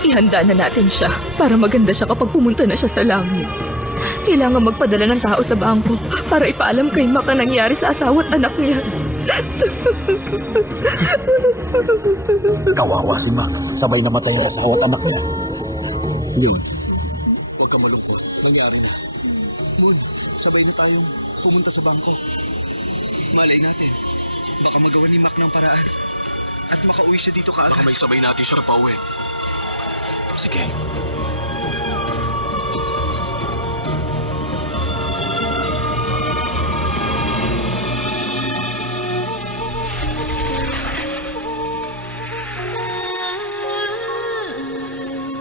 Ihanda na natin siya para maganda siya kapag pumunta na siya sa langit. Kailangan magpadala ng tao sa bangko para ipaalam kay Mac ang nangyari sa asawa at anak niya. Kawawa si Mac. Sabay namatay ang asawa at anak niya. John. Huwag ka malungkot. Nangyari na. Moon, sabay na tayong pumunta sa bangko. Malay natin. Baka magawa ni Mac ng paraan. At makauwi siya dito kaagad. Baka may sabay natin siya na pauwi. Sige.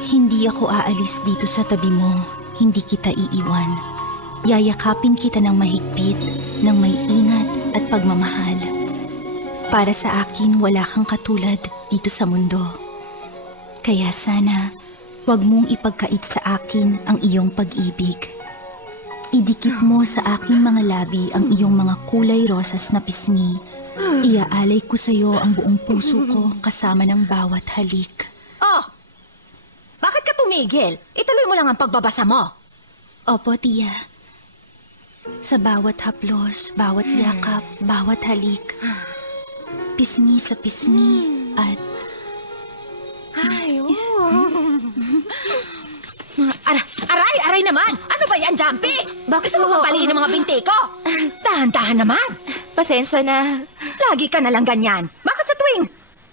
Hindi ako aalis dito sa tabi mo. Hindi kita iiwan. Yayakapin kita ng mahigpit, ng may ingat at pagmamahal. Para sa akin, wala kang katulad dito sa mundo. Kaya sana, huwag mong ipagkait sa akin ang iyong pag-ibig. Idikit mo sa aking mga labi ang iyong mga kulay rosas na pisngi. Iaalay ko sa iyo ang buong puso ko kasama ng bawat halik. Oh! Bakit ka tumigil? Ituloy mo lang ang pagbabasa mo. Opo, tiya. Sa bawat haplos, bawat yakap, bawat halik. Pisngi sa pisngi at... Ay, Aray naman! Ano ba yan, Jumpy? Bakit mo papaliin ang mga binti ko? Dahan-dahan naman. Pasensya na. Lagi ka nalang ganyan. Bakit sa tuwing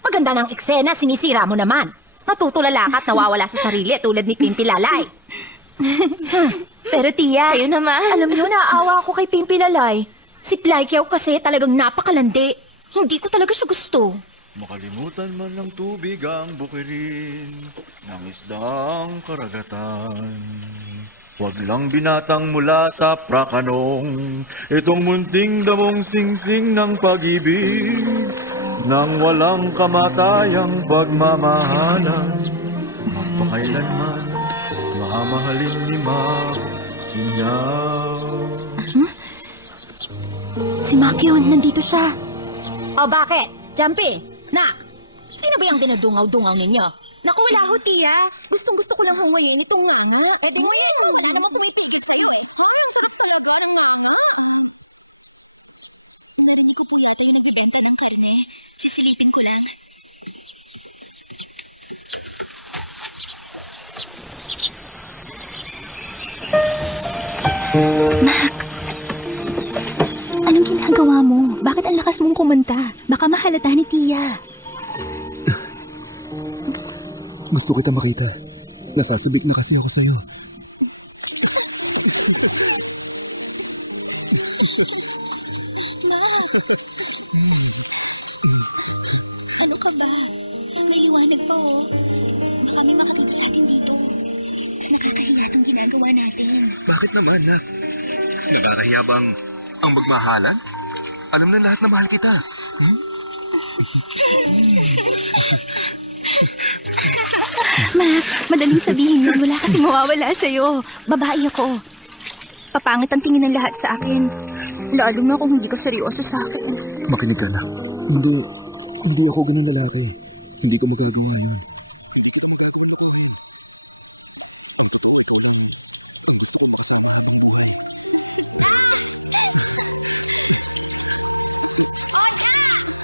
maganda ng eksena, sinisira mo naman? Natutulala ka at nawawala sa sarili tulad ni Pimpi Lalay. Pero tiya, Kayo naman. alam niyo, naawa ako kay Pimpi Lalay. Si Plykiaw kasi talagang napakalandi. Hindi ko talaga siya gusto. Makalimutan man ng tubig ang bukirin, ng isdang karagatan. Huwag lang binatang mula sa prakanong, itong munting damong singsing ng pag-ibig, nang walang kamatayang pagmamahalan. Magpakailanman, mamahalin ni Mac Sinyaw. Si Mac yun, nandito siya. O bakit? Jumpy, Nak, sino ba yung dinadungaw-dungaw ninyo? Naku, wala ho, tiya. Gustong-gusto ko lang hungwayin itong ngani. O, di ngayon ko, wala naman pinitigil sa iyo. Ay, ang sarap talaga ng ngani. Narinig ko po yata yung nagbibenta ng karne. Sisilipin ko lang. Mac! Anong ginagawa mo? Bakit ang lakas mong kumanta? Baka mahalata ni Tia. Gusto kita makita. Nasasabik na kasi ako sa'yo. Ano ka ba? May liwanag pa, oh. Baka may makakita sa atin dito. Nakakahiya itong ginagawa natin. Bakit naman, Nak? Nakakahiya bang ang magmahalan? Alam na lahat na mahal kita. Mac, madaling sabihin yun. Wala kasi mawawala sa'yo. Babae ako. Papangit ang tingin ng lahat sa akin. Lalo na kung hindi ka seryoso sa akin. Makinig ka, Nak. Hindi ako ganun lalaki. Hindi ka magagawa na.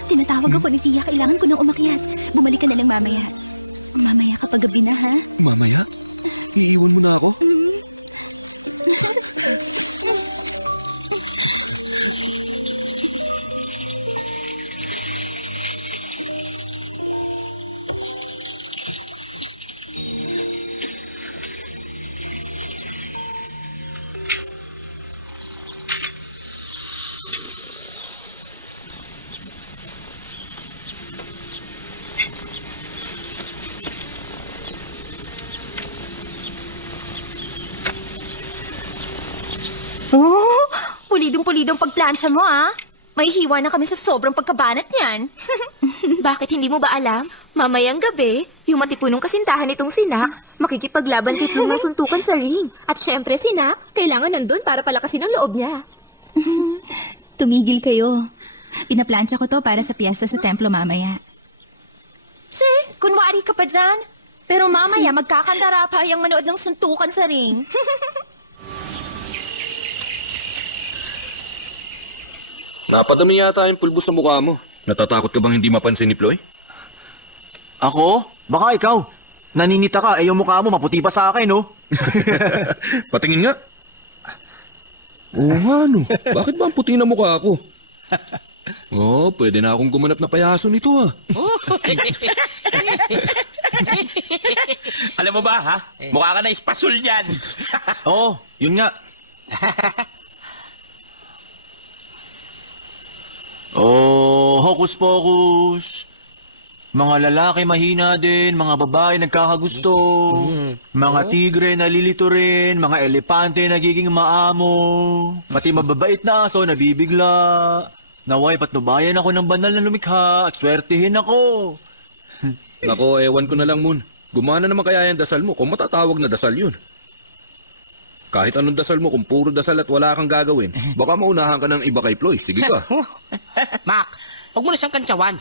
Tinatawag ako ni Tia. Kailangan ko na umakyat. Bumalik ka na lang mamaya. Mamaya kapag gabi na, ha? Iiwan mo na ako? Oh, pulidong-pulidong pagplansya mo, ah. May hiwa na kami sa sobrang pagkabanat niyan. Bakit hindi mo ba alam? Mamayang gabi, yung matipunong kasintahan nitong sinak, makikipaglaban kay Plum ng suntukan sa ring. At syempre sinak, kailangan nandun para palakasin ang loob niya. Tumigil kayo. Pinaplansya ko to para sa piyesta sa templo mamaya. Che, kunwari ka pa dyan. Pero mamaya magkakandara pa yung manood ng suntukan sa ring. Napadami yata yung pulbo sa mukha mo. Natatakot ka bang hindi mapansin ni Ploy? Ako? Baka ikaw. Naninita ka, yung mukha mo maputi pa sa akin, no? Patingin nga. Oo nga, no. Bakit ba ang puti na mukha ko? Oh, pwede na akong gumanap na payaso nito, ah. Alam mo ba, ha? Mukha ka na espasol yan. Oo, yun nga. Oh, hokus pokus. Mga lalaki mahina din, mga babae nagkakagusto, mga tigre nalilito rin, mga elepante nagiging maamo, pati mababait na aso nabibigla. Naway patnubayan ako ng banal na lumikha at swertihin ako. Nako, ewan ko na lang, Moon. Gumana naman kaya yung dasal mo kung matatawag na dasal yun. Kahit anong dasal mo, kung puro dasal at wala kang gagawin, baka maunahan ka ng iba kay Ploy. Sige ka. Mac, huwag mo na siyang kantsawan.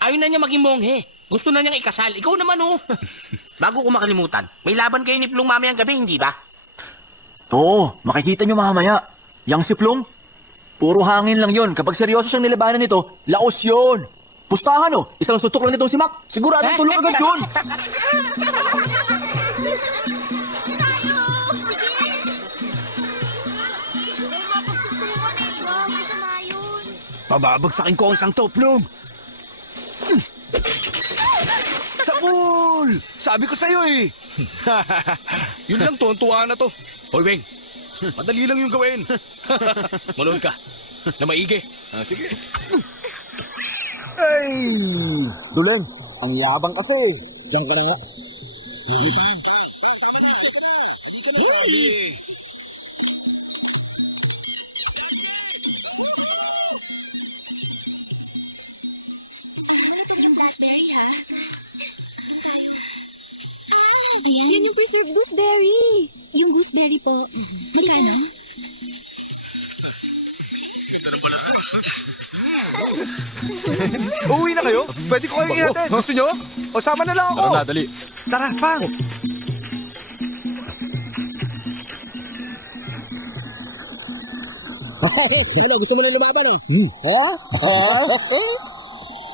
Ayaw na niya maging monghe. Gusto na niyang ikasal. Ikaw naman, oh. Bago ko makalimutan, may laban kayo ni Plong mamayang gabi, hindi ba? Oo, makikita nyo mamaya. Yang si Plum, puro hangin lang yun. Kapag seryoso siyang nilabanan nito, laos yun. Pustahan, oh. Isang sutok lang nitong si Mac. Siguradong tulog agad yun. Pababagsakin ko ang isang to, Plum. Sapul! Sabi ko sa'yo eh. Yun lang, tuwan-tuwa na to. Hoy, Weng. Madali lang yung gawin. Malood ka. Na maigi. Sige. Ay! Dulen, ang yabang kasi. Diyan ka na nga. Ayan. Yan yung preserved gooseberry. Yung gooseberry po. Magkano? Uuwi na kayo? Pwede ko kayong ihatid. Gusto nyo? O sama na lang ako. Tara na, dali. Tara, Pang. Ano, gusto mo na lumaban, oh? Ha?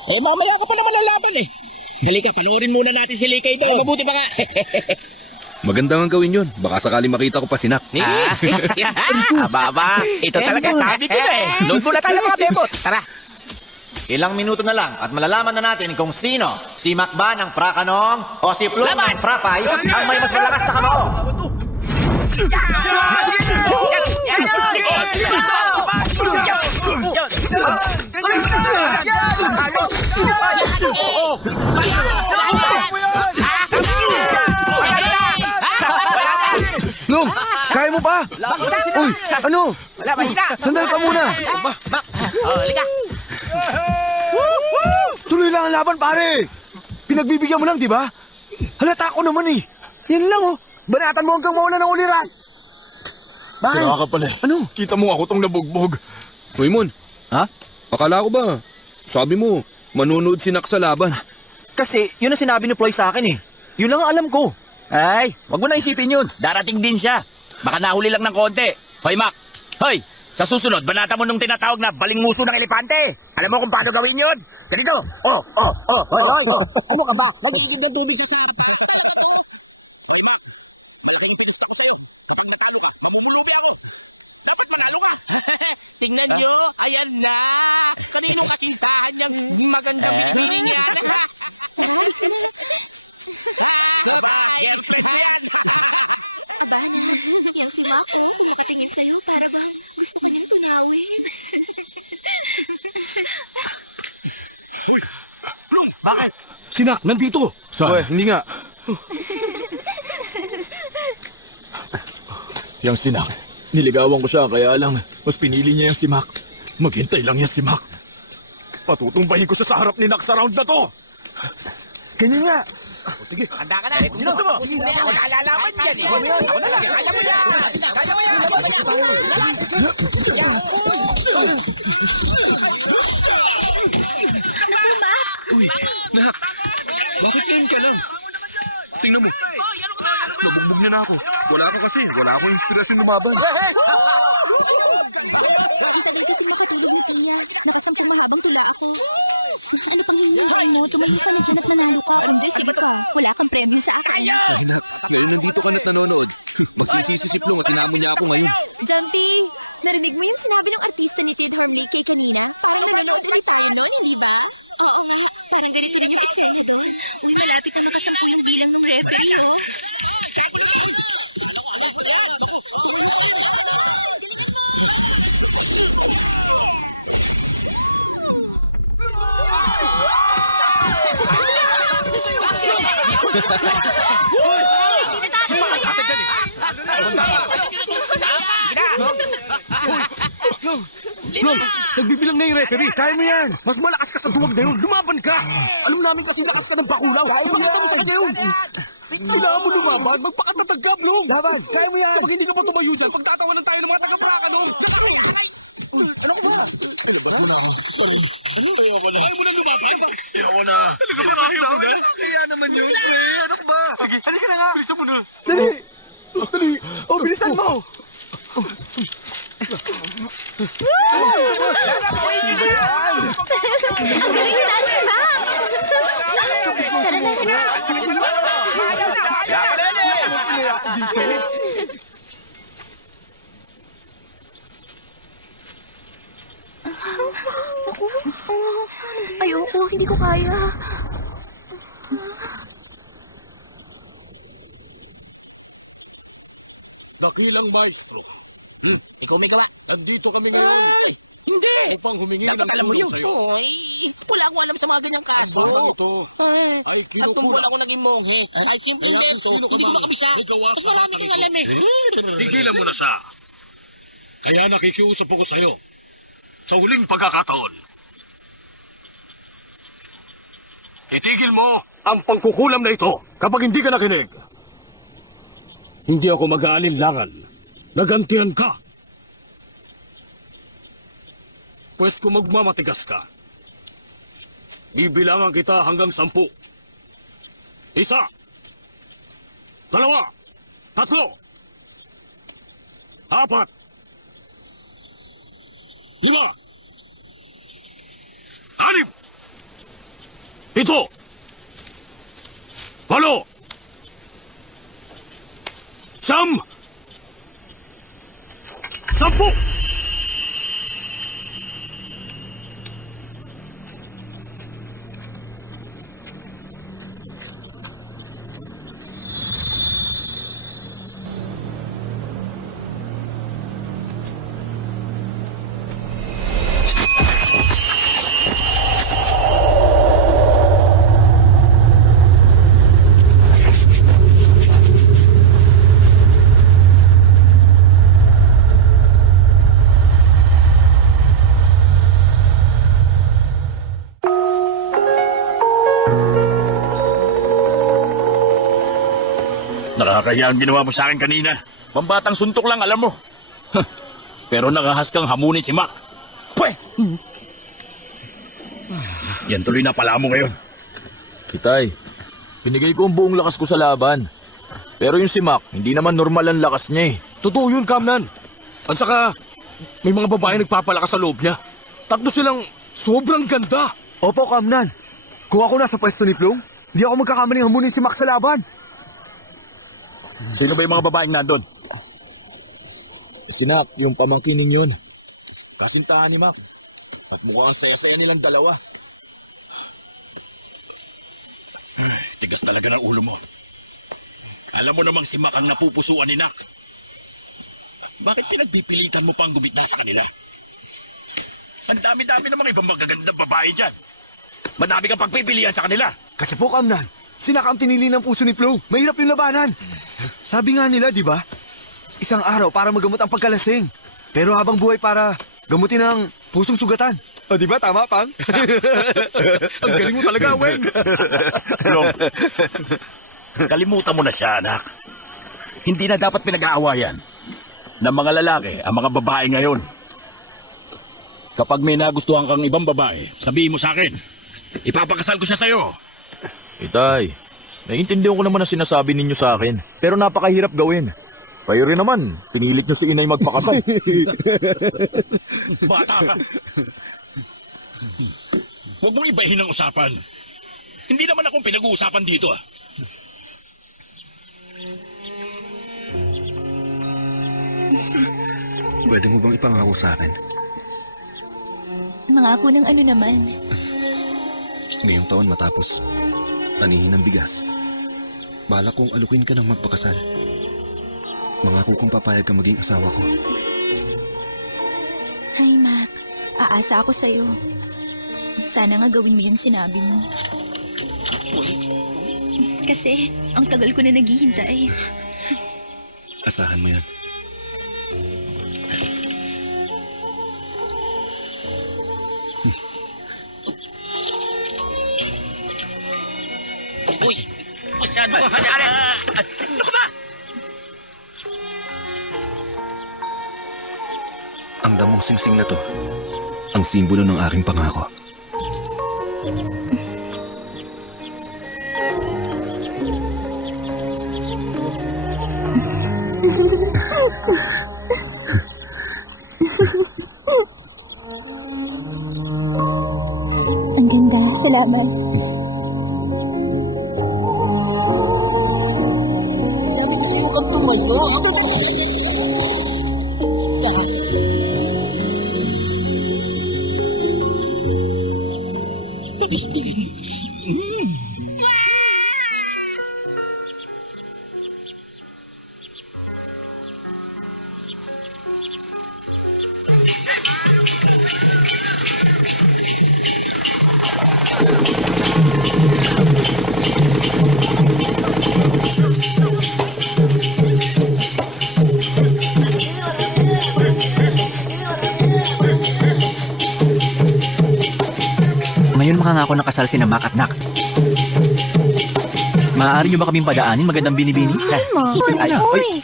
Eh, mamaya ka pa naman lalaban, eh. Halika, panoorin muna natin si Likay doon. Mabuti pa nga. Maganda nga gawin yun. Baka sakali makita ko pa sinak. Aba, ito talaga sabi ko na, eh. Load muna tayo mga bebot. Tara. Ilang minuto na lang at malalaman na natin kung sino, si Mac ba ng Prakanong o si Plum ng Frapay ang may mas malakas na kamao. Plum, kaya mo ba? Uy, ano? Wala, mahina. Sandal ka muna. Halika. Tuloy lang ang laban, pare. Pinagbibigyan mo lang, di ba? Halata ko naman eh. Yan lang oh. Banatan mo hanggang mawala ng uliran. Bakit? Sira ka pala. Ano? Kita mo ako tong nabugbog. Uy, Mon. Ha? Akala ko ba? Sabi mo, manunood si Nak sa laban. Kasi yun ang sinabi ni Ploy sa akin eh. Yun lang ang alam ko. Ay, wag mo na isipin yun. Darating din siya. Baka nahuli lang ng konti. Hoy, Mac. Hoy, sa susunod, banata mo nung tinatawag na balinguso ng elepante. Alam mo kung paano gawin yun? Ganito. Hoy. Ano ka ba? Nagiging ng tubig sa sarap. Yung si Mac, no? Tumatingin sa'yo para bang gusto ka niyang tunawin. Bakit? Sinak, nandito. Saan? Hindi nga. Yang sinak. Niligawan ko siya, kaya lang, mas pinili niya yung si Mac. Maghintay lang yan si Mac. Patutumbahin ko siya sa harap ni Nak sa round na to. Ganyan nga. Sige. Handa ka na. Ginusto mo? Ako nalalaban dyan eh. Ako na lang. Kaya mo yan. Kaya mo yan. Uy, Nak! Bakit ngayon ka lang? Tingnan mo. Nabugbog niya na ako. Wala ako kasi. Wala akong inspirasyon lumaban. Dante, narinig mo yung sinabi ng artista ni Ted Hornique kanina? Parang nanonood lang tayo doon, hindi ba? Oo nga, parang ganito rin yung eksena doon. Uy, malapit na makasampu yung bilang ng referee, oh. Long, nagbibilang na yung referee. Kaya mo yan. Mas malakas ka sa duwag na yun. Lumaban ka. Alam namin kasi lakas ka ng bakulaw. Kaya mo yan. Sa ngayon. Kailangan mo lumaban. Magpakatatag ka, Blong. Laban. Kaya mo yan. Kapag hindi ka pa tumayo dyan, pagtatawanan tayo ng mga taga-braka nun. Ayaw mo na lumaban? Ayaw na. Ayaw na. Kaya naman yun, pre. Ano ba? Halika na nga. Bilisan mo na. Dali. Dali. O, bilisan mo. Galing na si Mac! Tara na. Ayoko, hindi ko kaya. Dakilang maestro. Ikaw may gawa. Nandito kami ngayon. Hindi. Upang humingi ng Alam mo yun. sa'yo. Wala akong alam sa mga ganyang kaso. Ito ay At kung wala ako naging monghe, kahit simple Kaya steps, ikaw hindi ka ko ba? makabisa. Ikaw Mas asa. marami kang alam eh. Tigilan mo na siya. Kaya nakikiusap ako sa'yo. Sa huling pagkakataon. Itigil mo ang pagkukulam na ito kapag hindi ka nakinig. Hindi ako mag-aalinlangan. Nagantihan ka. Pwes kung magmamatigas ka, bibilangan kita hanggang 10. 1, 2, 3, 4, 5, 6, 7, 8, 9, 10. Nakakaya ang ginawa mo sa akin kanina. Pambatang suntok lang, alam mo. Pero nakahas kang hamunin si Mac. Pwe! Yan tuloy na pala mo ngayon. Kitay, binigay ko ang buong lakas ko sa laban. Pero yung si Mac, hindi naman normal ang lakas niya eh. Totoo yun, Kamnan. At saka, may mga babae nagpapalakas sa loob niya. Tatlo silang sobrang ganda. Opo, Kamnan. Kung ako nasa pwesto ni Plong, hindi ako magkakamaling hamunin si Max sa laban. Sino ba yung mga babaeng nandun? Si Nak, yung pamangkin ninyon. Kasintahan ni Mac. At mukhang saya-saya nilang dalawa. Tigas talaga ng ulo mo. Alam mo namang si Mac ang napupusuan ni Nak. Bakit pinagpipilitan mo pang gumita sa kanila? Ang dami-dami namang ibang magagandang babae dyan. Madami kang pagpipilian sa kanila. Kasi po, Kamnan, si Nak ang pinili ng puso ni Plong. Mahirap yung labanan. Sabi nga nila, di ba? isang araw para magamot ang pagkalasing. Pero habang buhay para gamutin ang pusong sugatan. O di ba tama, Pang? Ang galing mo talaga, Weng. Long, kalimutan mo na siya, anak. Hindi na dapat pinag-aawayan ng mga lalaki ang mga babae ngayon. Kapag may nagustuhan kang ibang babae, sabihin mo sa akin. Ipapakasal ko siya sa'yo. Itay, naiintindihan ko naman ang sinasabi ninyo sa akin. Pero napakahirap gawin. Kayo rin naman, pinilit nyo si inay magpakasal. Bata ka. Huwag mong ibahin ang usapan. Hindi naman akong pinag-uusapan dito, ah. Pwede mo bang ipangako sa akin? Mangako ng ano naman. Ngayong taon matapos tanihin ng bigas, balak kong alukin ka ng magpakasal. Mangako kong papayag ka maging asawa ko. Hi, Mac. Aasa ako sa'yo. Sana nga gawin mo yung sinabi mo. Kasi, ang tagal ko na naghihintay. Asahan mo yan. Uy! Masyado ka hali-hali! Ano ka ba? Ang damong singsing na to, ang simbolo ng aking pangako. Ang ganda. Salamat. Sabi ko sa'yo kang tumayo. Ngayon makangako ng kasal sina Mac at Nak. Maaari nyo ba kaming padaanin magandang binibini? Ay, hoy!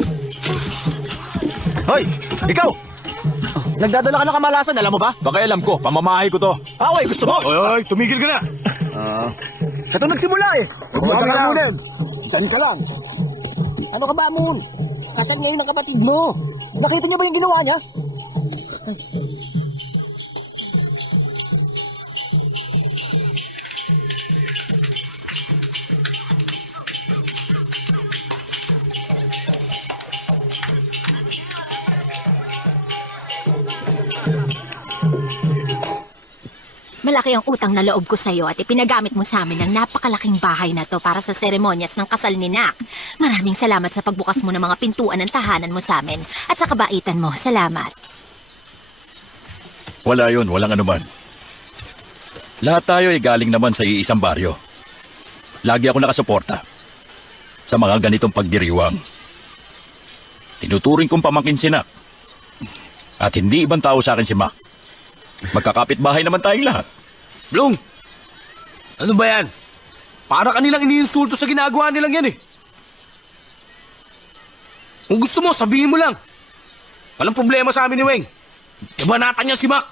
Hoy! Ikaw! Nagdadala ka ng kamalasan, alam mo ba? Pakialam ko, pamamahay ko to. Away, gusto mo? Oy, tumigil ka na. Sa ito nagsimula eh. Huwag ka lang muna. Saan ka lang? Ano ka ba, Moon? Kasal ngayon ng kapatid mo. Nakita niyo ba yung ginawa niya? Malaki ang utang na loob ko sa'yo at ipinagamit mo sa amin ang napakalaking bahay na to para sa seremonyas ng kasal ni Nak. Maraming salamat sa pagbukas mo ng mga pintuan ng tahanan mo sa amin at sa kabaitan mo. Salamat. Wala yun, walang anuman. Lahat tayo ay galing naman sa iisang baryo. Lagi ako nakasuporta sa mga ganitong pagdiriwang. Tinuturing kong pamangkin si Nak. At hindi ibang tao sa akin si Mac. Magkakapit bahay naman tayong lahat. Blong! Ano ba yan? Para kanilang iniinsulto sa ginagawa nilang yan eh. Kung gusto mo, sabihin mo lang. Walang problema sa amin ni Weng. Ibanatan niya si Mac.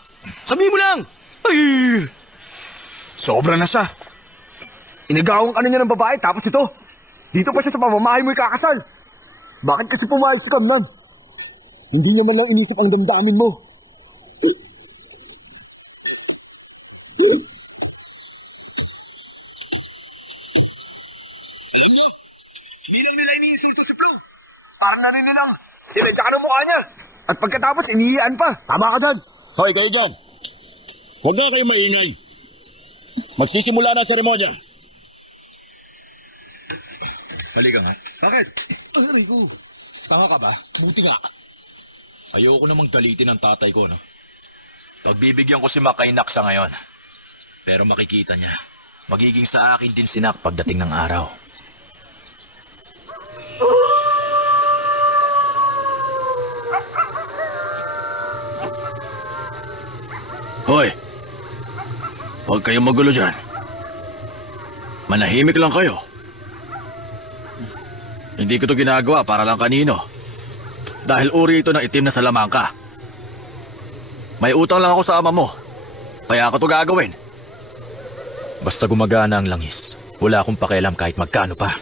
Sabihin mo lang. Ay! Sobra na siya. Inagawang ano niya ng babae tapos ito. Dito pa siya sa pamamahay mo ikakasal. Bakit kasi pumayag si Kamnan? Hindi niya man lang inisip ang damdamin mo. Alam nyo, hindi lang nila iniinsulto si Flo. Parang narinig nilang diretsa ka ng mukha niya. At pagkatapos, inihiyaan pa. Tama ka dyan. Hoy, kayo dyan. Huwag na kayo maingay. Magsisimula na ang seremonya. Halika nga. Bakit? Ay, ko. Tama ka ba? Buti nga. Ayoko namang galitin ang tatay ko, no? Pagbibigyan ko si Mac kay Nak sa ngayon. Pero makikita niya, magiging sa akin din si Nak pagdating ng araw. Hoy! Huwag kayong magulo dyan. Manahimik lang kayo. Hindi ko to ginagawa para lang kanino. Dahil uri ito ng itim na salamangka. May utang lang ako sa ama mo. Kaya ako to gagawin. Basta gumagana ang langis. Wala akong pakialam kahit magkano pa.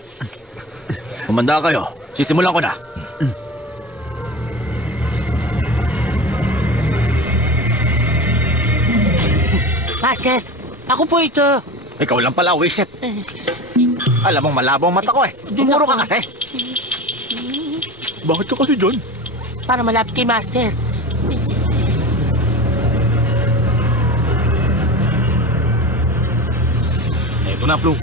Kumanda kayo. Sisimulan ko na. Master, ako po ito. Ikaw lang pala, Wiset. Alam mong malabo ang mata ko eh. Tumuro ka kasi. Bakit ka kasi dyan? Para malapit kay Master. Eto na, Plum.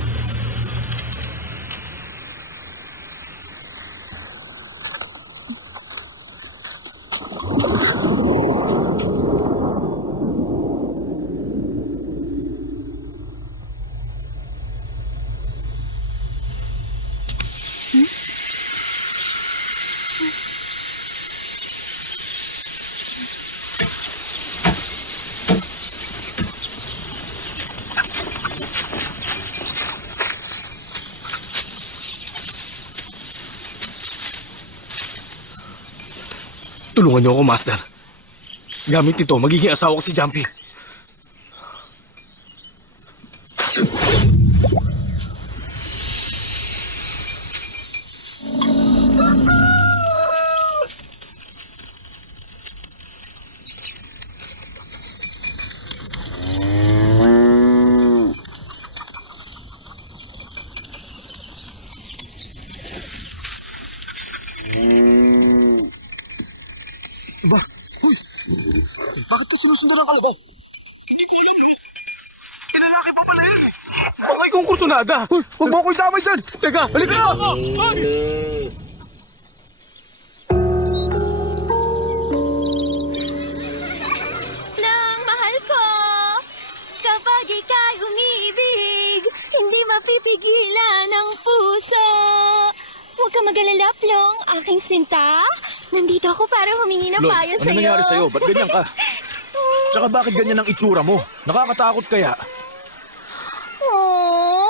Tulungan niyo ako, Master. Gamit ito, magiging asawa ko si Jumpy. Ba? Hoy! Bakit ka sinusundan ng kalabaw? Hindi ko alam, Lord. Ilalaki pa pala yan. Okay kong kursunada. Hoy, huwag mo ako isamay dyan! Teka, halika na! Ay! Lang, mahal ko. Kapag ika'y umibig, hindi mapipigilan ang puso. Huwag ka mag-alala, Plong, aking sinta. Nandito ako para humingi ng payo ano sa'yo. nangyari sa'yo? Ba't ganyan ka? Tsaka bakit ganyan ang itsura mo? Nakakatakot kaya? Oh,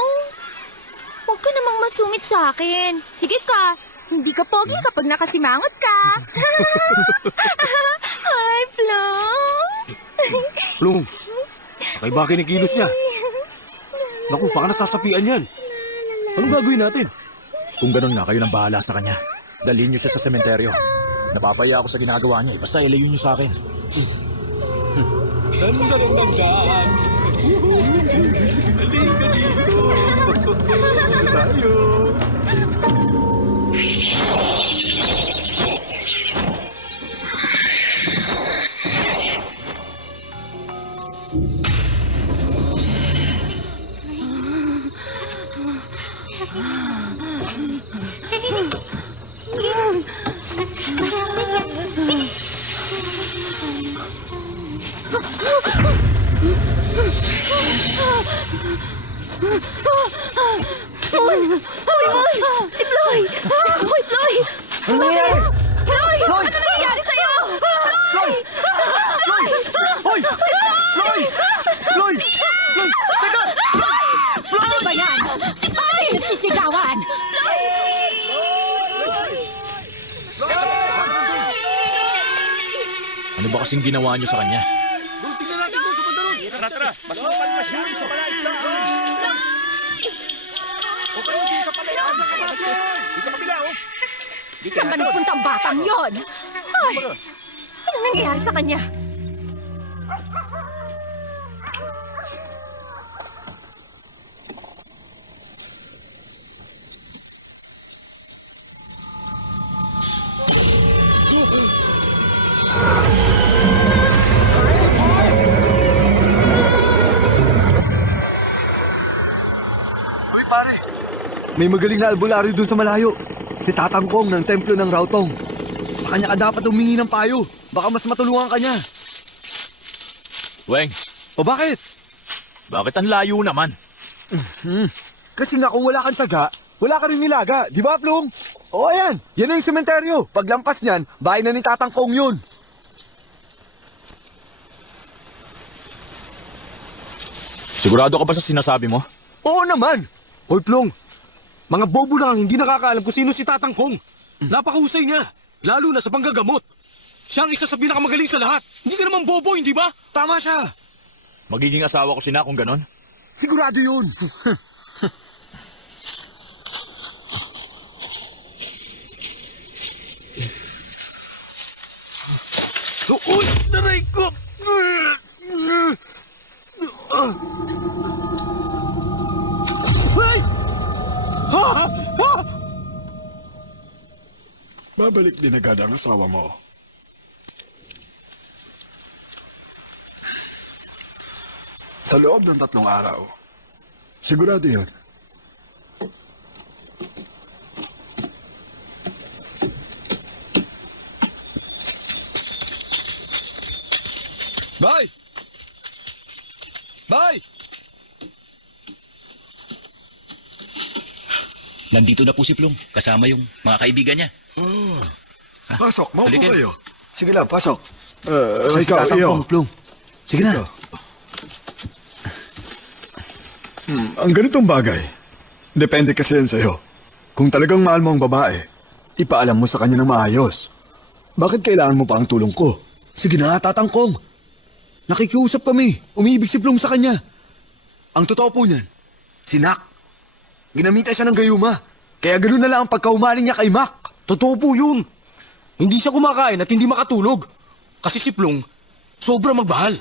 huwag ka namang masungit sa akin. Sige ka, hindi ka pogi kapag nakasimangot ka. Hi, Plong. Plum, kay ba kinikilos niya? Naku, baka nasasapian yan. Anong gagawin natin? Kung ganun nga, kayo nang bahala sa kanya. Dalhin niyo siya sa sementeryo. Napapaya ako sa ginagawa niya. Basta ilayo niyo sa akin. Halika dito. Tayo. Si Floy! Hoy, Floy! Ano nangyayari? Floy! Floy! Ano nangyayari sa'yo? Floy! Floy! Hoy! Floy! Floy! Floy! Teka! Ano ba yan? Si Floy! Nagsisigawan! Ano ba kasing ginawa niyo sa kanya? Tingnan natin doon sa bandarong. Tara, tara. Mas mapalmas yan sa palaisdaan. Okay, hindi sa palaisdaan sa kabalasan. Di sa kabila, oh. Saan ba nagpunta ang batang yon? Ay! Ano nangyayari sa kanya? May magaling na albularyo dun sa malayo. Si Tatang Kong ng templo ng Rautong. Sa kanya ka dapat humingi ng payo. Baka mas matulungan ka niya. Weng, O bakit? bakit ang layo naman? Kasi nga kung wala kang saga, wala ka rin nilaga. Di ba, Plong? O ayan, yan na yung sementeryo. Paglampas niyan, bahay na ni Tatang Kong yun. Sigurado ka ba sa sinasabi mo? Oo naman! Hoy, Plong, mga bobo lang ang hindi nakakaalam kung sino si Tatang Kong. Napakahusay niya, lalo na sa panggagamot. Siya ang isa sa pinakamagaling sa lahat. Hindi ka naman bobo, hindi ba? Tama siya. Magiging asawa ko si Nak kung ganon? Sigurado yun. Uy, naray ko! Ay! Babalik din agad ang asawa mo. Sa loob ng 3 araw. Sigurado yun. Bay! Bay! Nandito na po si Plong, kasama yung mga kaibigan niya. Pasok, maupo Halika. kayo. Sige lang, pasok. Ikaw, iyo. Plong. Sige na. Ang ganitong bagay, depende kasi yan sa'yo. Kung talagang mahal mo ang babae, ipaalam mo sa kanya ng maayos. Bakit kailangan mo pa ang tulong ko? Sige na, Tatang Kong. Nakikiusap kami. Umiibig si Plong sa kanya. Ang totoo po niyan, si Nak. Ginamitan siya ng gayuma. Kaya ganoon na lang ang pagkaumaling niya kay Mac. Totoo po yun. Hindi siya kumakain at hindi makatulog. Kasi si Plong, sobrang magmahal.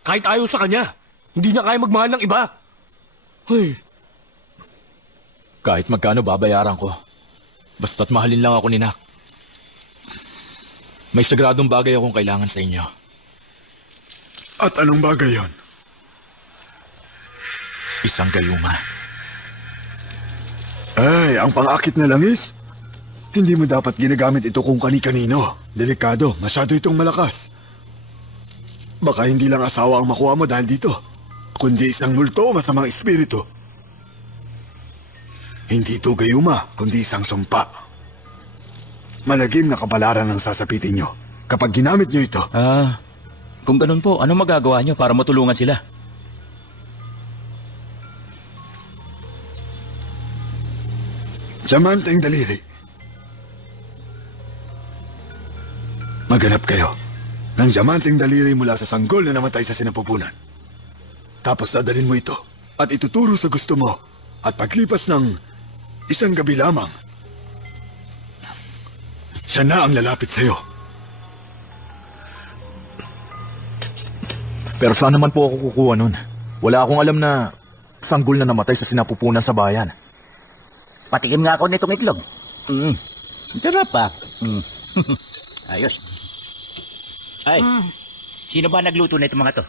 Kahit ayaw sa kanya, hindi niya kaya magmahal ng iba. Ay, Kahit magkano babayaran ko. Basta't mahalin lang ako ni Nak. May sagradong bagay akong kailangan sa inyo. At anong bagay yon? Isang gayuma. Ay, ang pang-akit na langis. Hindi mo dapat ginagamit ito kung kani-kanino. Delikado, masyado itong malakas. Baka hindi lang asawa ang makuha mo dahil dito, kundi isang multo o masamang espiritu. Hindi ito gayuma, kundi isang sumpa. Malagim na kabalaran ang sasapitin nyo. Kapag ginamit nyo ito, Kung ganun po, ano magagawa niyo para matulungan sila? Diamanteng daliri. Maghanap kayo ng diamanteng daliri mula sa sanggol na namatay sa sinapupunan. Tapos dadalhin mo ito at ituturo sa gusto mo. At paglipas ng isang gabi lamang, siya na ang lalapit sa'yo. Pero saan naman po ako kukuha nun? Wala akong alam na sanggol na namatay sa sinapupunan sa bayan. Patikim nga ako nitong itlog. Sarap pa. Ayos. Ay, sino ba nagluto na itong mga to?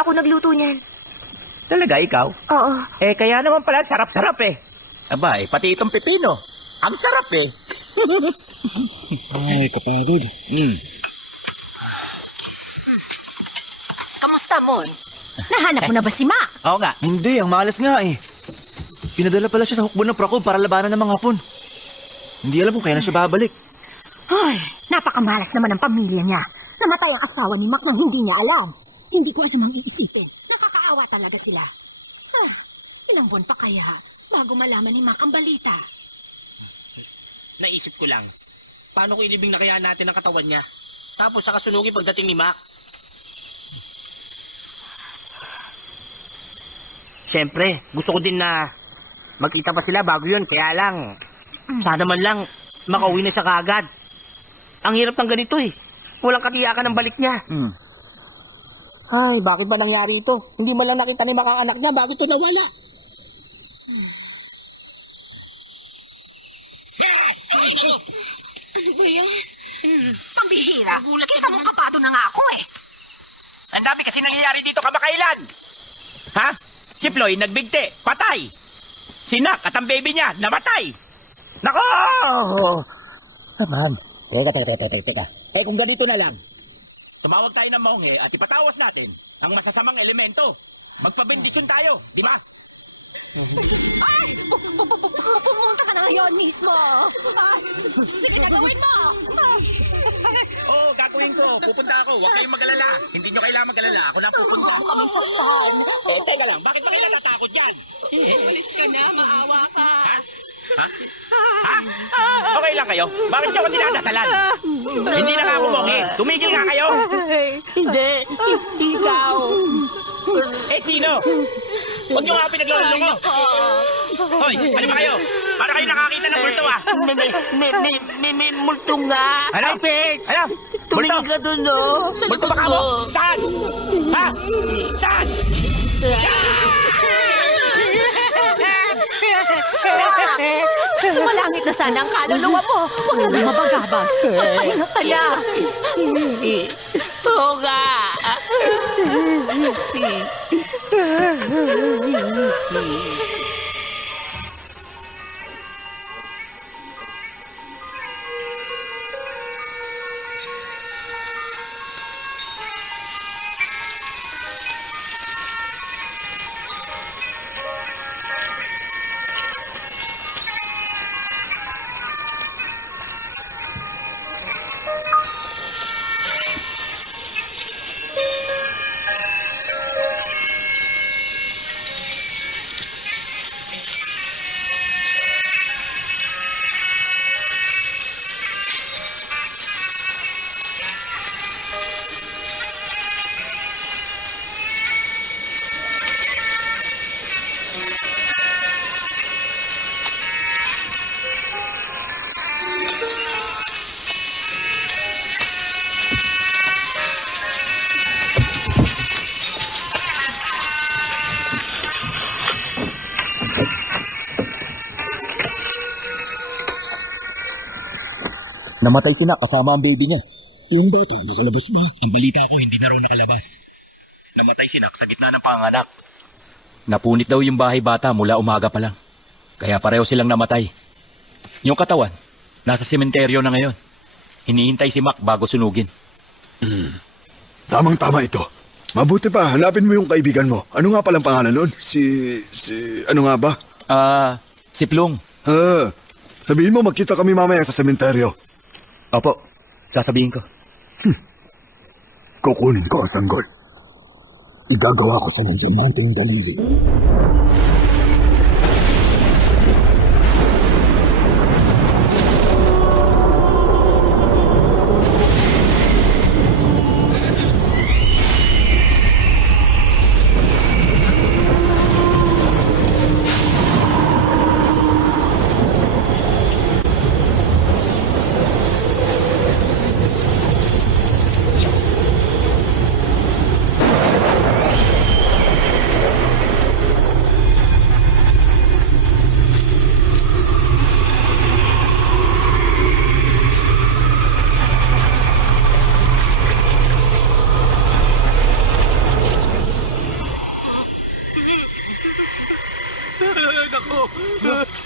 Ako nagluto niyan. Talaga, ikaw? Oo. Kaya naman pala, sarap-sarap eh. Aba, pati itong pipino. Ang sarap eh. Ay, kapagod. Kamusta, Mon? Nahanap mo na ba si Mac? Oo nga. Hindi, ang malas nga eh. Pinadala pala siya sa hukbo ng Praco para labanan ng mga hapon. Hindi alam kung kailan siya babalik. Ay, napakamalas naman ang pamilya niya. Namatay ang asawa ni Mac nang hindi niya alam. Hindi ko alam ang iisipin. Nakakaawa talaga sila. Ilang buwan pa kaya bago malaman ni Mac ang balita. Naisip ko lang, paano ko ilibing na kaya natin ang katawan niya? Tapos saka sunugin pagdating ni Mac. Siyempre, gusto ko din na magkita pa sila bago yun. Kaya lang, sana man lang makauwi na siya kaagad. Ang hirap ng ganito eh. Walang katiyakan ng balik niya. Ay, bakit ba nangyari ito? Hindi man lang nakita ni Mac ang anak niya bago ito nawala. Ano ba yan? Pambihira. Kita mo kapado na nga ako eh. Ang dami kasi nangyayari dito kamakailan. Ha? Si Floyd nagbigti, patay. Si Nak at ang baby niya, namatay. Nako! Naman. Teka. Kung ganito na lang, tumawag tayo ng monghe at ipatawas natin ang masasamang elemento. Magpabendisyon tayo, di ba? Pumunta ka na ngayon mismo. Sige na, gawin mo. Oo, gagawin ko. Pupunta ako. Huwag kayong mag-alala. Hindi nyo kailangan mag-alala. Ako na pupunta. Kaming saktan. Teka lang. Bakit ba kailangan kayo? Bakit niyo ako dinadasalan? Hindi na nga ako mogi. Tumigil nga kayo. Hindi. Ikaw. Eh, sino? Huwag niyo nga pinaglololo ko. Hoy, ano ba kayo? Para kayo nakakita ng multo ah. May multo nga. Ano? Ay, Pex. Ano? Multo? Tumingin ka dun, no? Multo ba ka mo? Saan? Ha? Saan? Sumalangit na sana ang kaluluwa mo. Huwag ka na mabagabag. Magpahinga ka na. Oo nga. Namatay si Nak kasama ang baby niya. Yung bata, nakalabas ba? Ang balita ko, hindi na raw nakalabas. Namatay si Nak sa gitna ng panganak. Napunit daw yung bahay bata mula umaga pa lang. Kaya pareho silang namatay. Yung katawan, nasa sementeryo na ngayon. Hinihintay si Mac bago sunugin. Tamang-tama ito. Mabuti pa, hanapin mo yung kaibigan mo. Ano nga palang pangalan nun? Ano nga ba? Si Plum. Sabihin mo magkita kami mamaya sa sementeryo. Opo, sasabihin ko. Kukunin ko ang sanggol. Igagawa ko sa nandiyamanting daliri.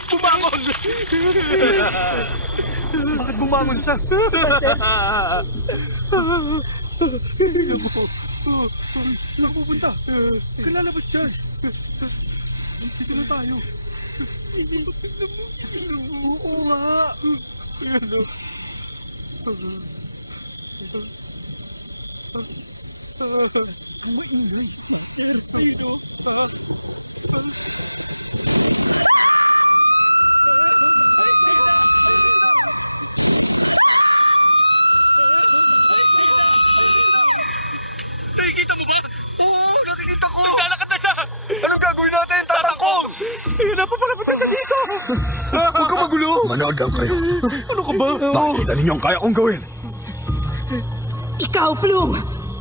Bumangon! Bakit bumangon siya? Napupunta. Kalalabas dyan. Dito na tayo. Hindi magandang mo. Oo nga. Nakikita mo ba? Oo, nakikita ko! Naglalakad na siya! Anong gagawin natin? Tatakong! Napapalapit na siya dito! Huwag ka magulo! Manood lang kayo. Ano ka ba? Nakikita ninyo ang kaya kong gawin. Ikaw, Plum!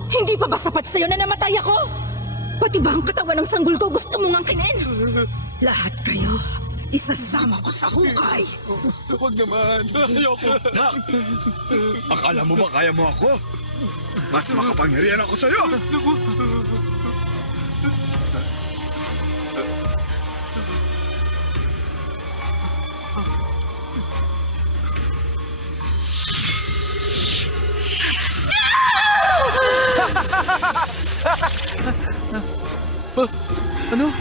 Hindi pa ba sapat sa'yo na namatay ako? Pati ba ang katawan ng sanggol ko gusto mong angkinin? Lahat kayo, isasama ko sa hukay. Huwag naman. Ayoko. Nak! Akala mo ba kaya mo ako? Mas makapangyarihan ako sa'yo! Ano?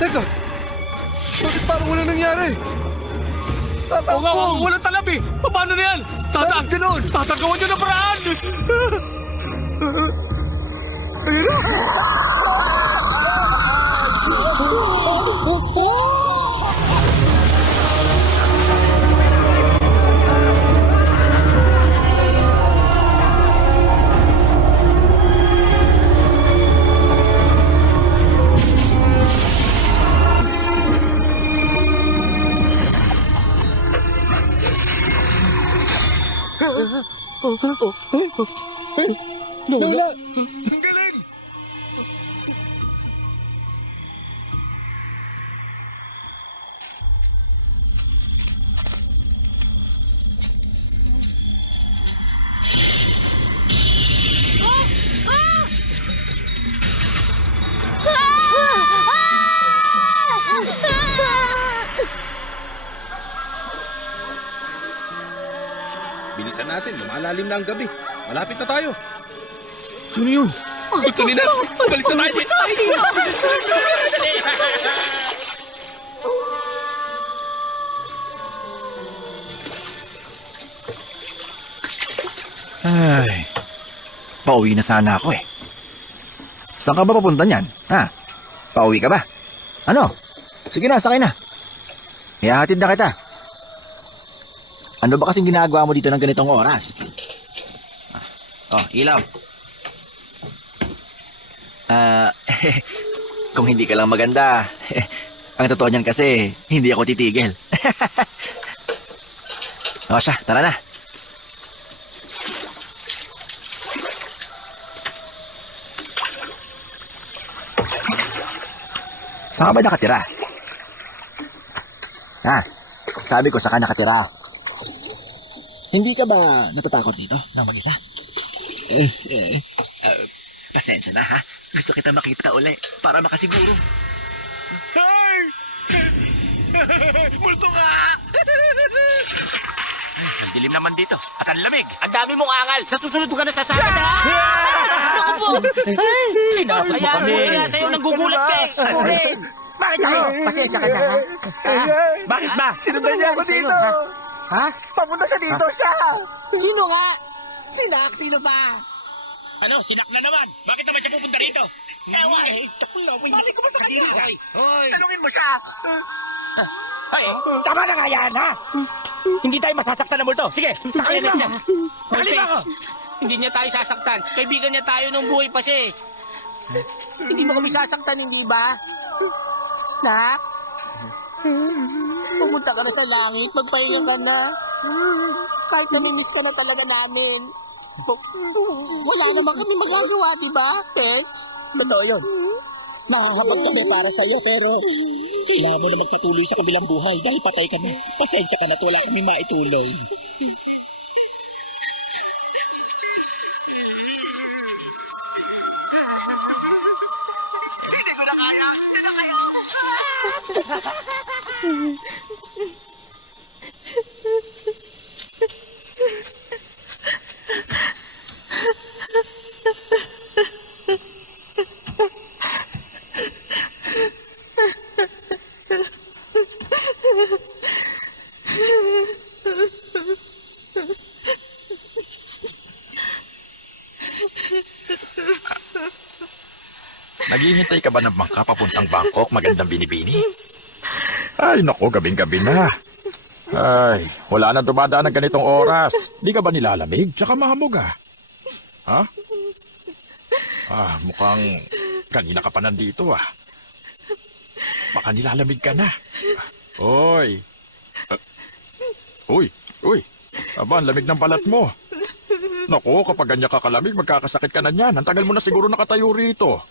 Teka! Bakit parang wala nangyari? Tatangkong! Walang talab eh! Paano na yan? Tatagawan nyo ng paraan! Ayun na! Lola! Bilisan natin, lumalalim na ang gabi. Malapit na tayo. Sino yun? Ito nila! Galis na tayo dito! Ay, pauwi na sana ako eh. Saan ka ba papunta niyan? Ha? Pauwi ka ba? Ano? Sige na, sakay na. Ihahatid na kita. Ano ba kasing ginagawa mo dito ng ganitong oras? Ilaw. Kung hindi ka lang maganda, ang totoo niyan kasi, hindi ako titigil. O siya, tara na. Saan ka ba nakatira? Ha? Sabi ko, saan ka nakatira? Hindi ka ba natatakot dito na mag-isa? Pasensya na ha. Gusto kita makita uli para makasiguro. Ay! Multo nga! Ang dilim naman dito. At ang lamig. Ang dami mong angal! Sa susunod ko ka na sasama sa... Naku po! Kinakot mo Kaya kami. wala sa'yo nang gugulat ka eh! Kurin! Bakit tayo? Pasensya ka na ha? Bakit ba? Sinundan niya ako dito! Ha? Papunta siya dito siya! Sino nga? Sinak, sino ba? Ano? Sinak na naman. Bakit naman siya pupunta rito? Ewan! Mali ko ba sa kanya? Tanungin mo siya! Ay, tama na nga yan, ha? Hindi tayo masasaktan ng multo. Sige, sakay na siya. Sakay na ako. Hindi niya tayo sasaktan. Kaibigan niya tayo nung buhay pa siya eh. Hindi mo kami sasaktan, hindi ba? Nak? Pumunta ka na sa langit, magpahinga ka na. Kahit namimiss ka na talaga namin. Wala naman kami magagawa, di ba, Pets? Totoo yun. Makakapag kami para sa'yo, pero kailangan mo na magpatuloy sa kabilang buhay dahil patay ka na. Pasensya ka na at wala kami maituloy. Hindi ko na kaya! Hindi na kayo! Naghihintay ka ba ng bangka papuntang Bangkok, magandang binibini? Ay, naku, gabing-gabi na. Ay, wala na dumadaan ng ganitong oras. Di ka ba nilalamig? Tsaka mahamog ah. Ha? Mukhang kanina ka pa nandito ah. Baka nilalamig ka na. Uy. Uy. Aba, ang lamig ng balat mo. Naku, kapag ganyan ka kalamig, magkakasakit ka na niyan. Ang tagal mo na siguro nakatayo rito.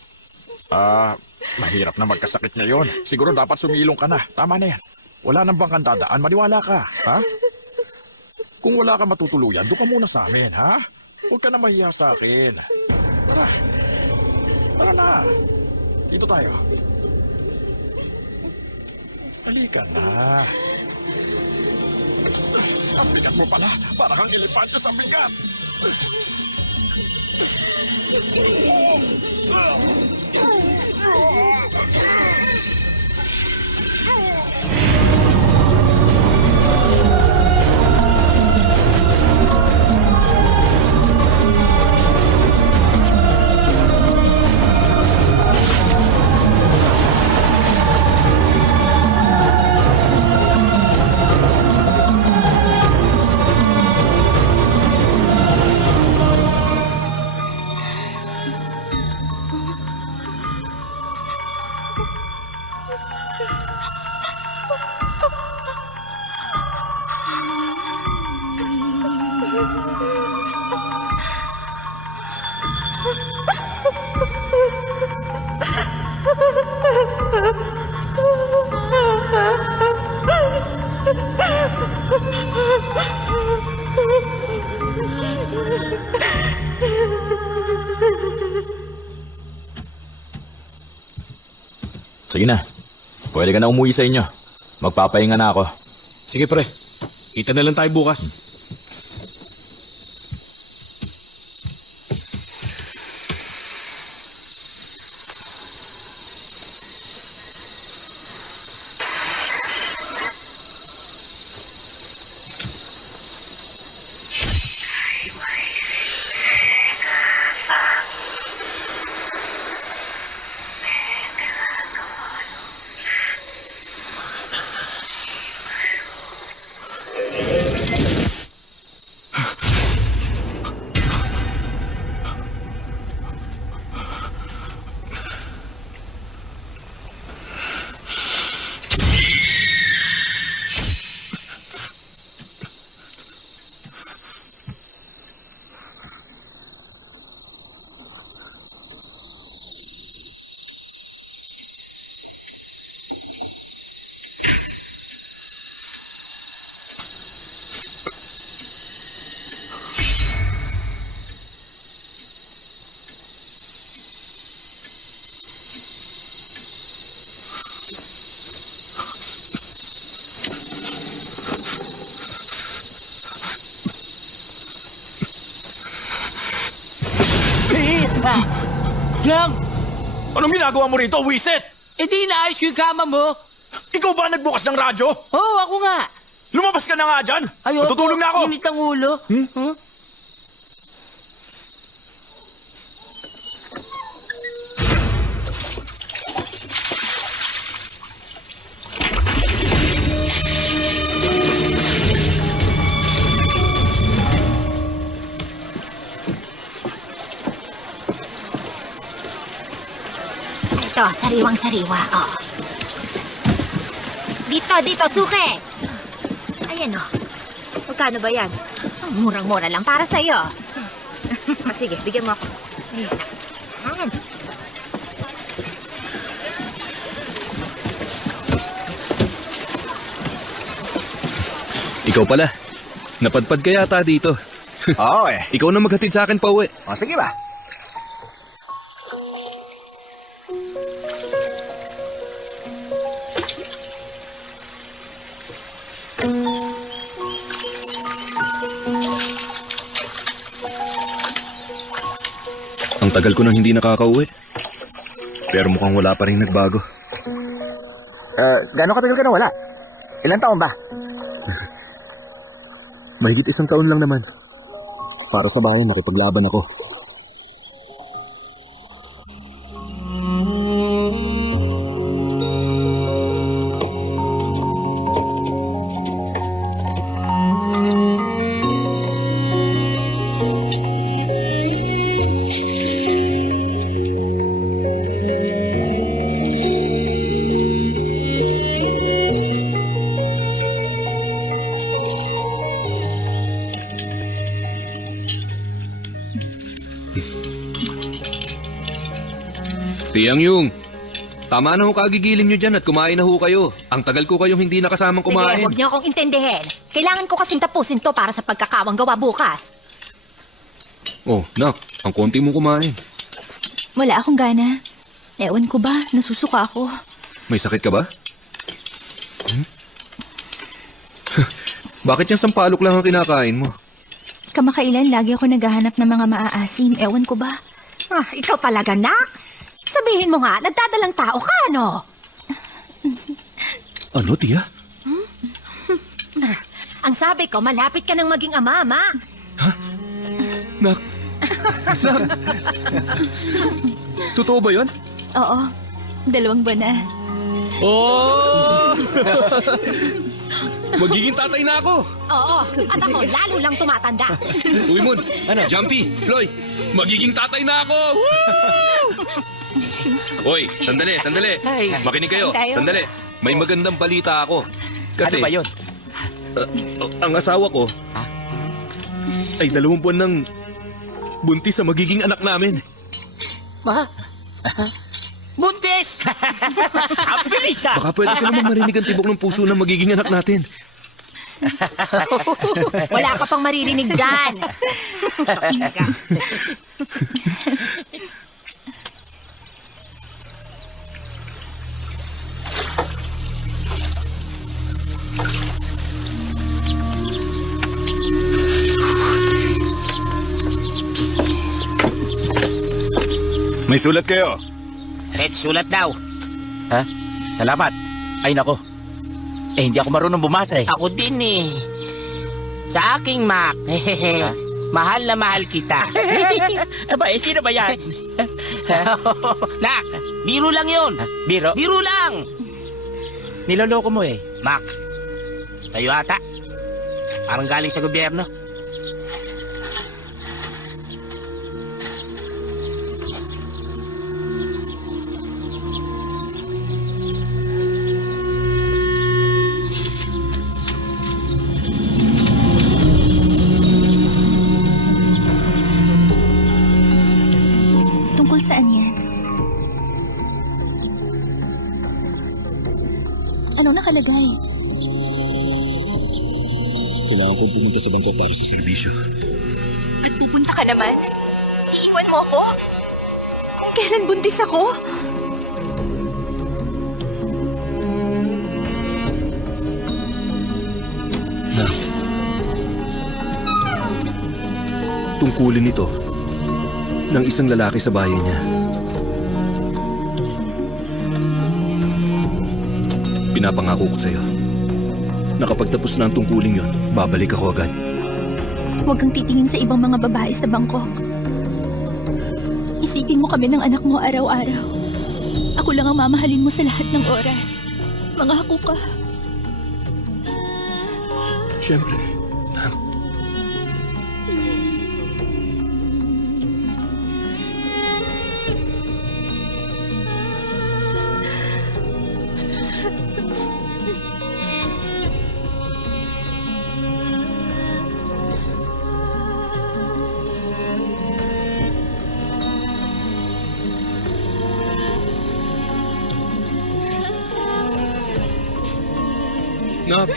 Mahirap na magkasakit ngayon. Siguro dapat sumilong ka na. Tama na yan. Wala nang bangkang dadaan. Maniwala ka, ha? Kung wala ka matutuluyan, doon ka muna sa amin, ha? Huwag ka na mahiya sa akin. Tara. Tara na. Dito tayo. Halika na. Ang bigat mo pala. Para kang elepante sa bigat. Sige na. Pwede ka na umuwi sa inyo. Magpapahinga na ako. Sige pre, kita na lang tayo bukas. Lang! Anong ginagawa mo rito, Wiset? Eh di inaayos ko yung kama mo. Ikaw ba nagbukas ng radyo? Oo, ako nga. Lumabas ka na nga dyan! Ayoko, Matutulog na ako! init ang ulo. Huh? Ito, sariwang-sariwa, oh. Dito, suke! Ayan, oh. Magkano ba yan? Murang-mura lang para sa'yo. Sige, bigyan mo ako. Ayan na. Ayan. Ikaw pala. Napadpad ka yata dito. Oo eh. Ikaw na maghatid sa akin pa uwi. O sige ba? Ang tagal ko nang hindi nakakauwi. Pero mukhang wala pa rin nagbago. Gano'ng katagal ka na wala? Ilang taon ba? Mahigit 1 taon lang naman. Para sa bayan, nakipaglaban ako. Tiang Yung, tama na ho kagigiling nyo dyan at kumain na ho kayo. Ang tagal ko kayong hindi nakasamang kumain. Sige, huwag niyo akong intindihin. Kailangan ko kasing tapusin to para sa pagkakawang gawa bukas. Oh, nak, ang konti mo kumain. Wala akong gana. Ewan ko ba, nasusuka ako. May sakit ka ba? Bakit yung sampalok lang ang kinakain mo? Kamakailan lagi ako naghahanap ng mga maaasim. Ewan ko ba? Ah, ikaw talaga, nak? Sabihin mo nga, nagdadalang tao ka, ano? Ano, tiya? Ang sabi ko, malapit ka nang maging ama, ma. Nak. Nak. Totoo ba yun? Oo, 2 buwan na. Oh! Magiging tatay na ako. Oo, at ako lalo lang tumatanda. Uy, Mon. Ano? Jumpy, Floy. Magiging tatay na ako. Woo! Hoy, sandali. Makinig kayo. Sandali. May magandang balita ako. Kasi, Ano ba yun? Ang asawa ko ay 2 buwan ng buntis sa magiging anak namin. Ma? Buntis! Ang bilis na! Baka pwede ka naman marinig ang tibok ng puso ng magiging anak natin. Wala ka pang maririnig dyan. May sulat kayo. Red, sulat daw. Ha? Salamat. Ay nako. Hindi ako marunong bumasa eh. Ako din eh. Sa aking Mac. Mahal na mahal kita. Aba, sino ba yan? Nak, biro lang yun. Biro? Biro lang. Niloloko mo eh. Mac, sa'yo ata. Parang galing sa gobyerno. Tungkol saan yan? Anong nakalagay? Kailangan kong pumunta sa bangka para sa serbisyo. At pupunta ka naman? Iiwan mo ako? Kung kailan buntis ako? Tungkulin ito ng isang lalaki sa bayan niya. Pinapangako ko sa'yo na kapag tapos na ang tungkulin yon, babalik ako agad. Huwag kang titingin sa ibang mga babae sa Bangkok. Isipin mo kami ng anak mo araw-araw. Ako lang ang mamahalin mo sa lahat ng oras. Mangako ka. Siyempre. Nak.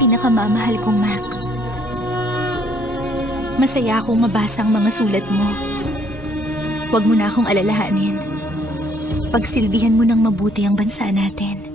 Pinakamamahal kong Mac. Masaya akong mabasa ang mga sulat mo. Huwag mo na akong alalahanin. Pagsilbihan mo ng mabuti ang bansa natin.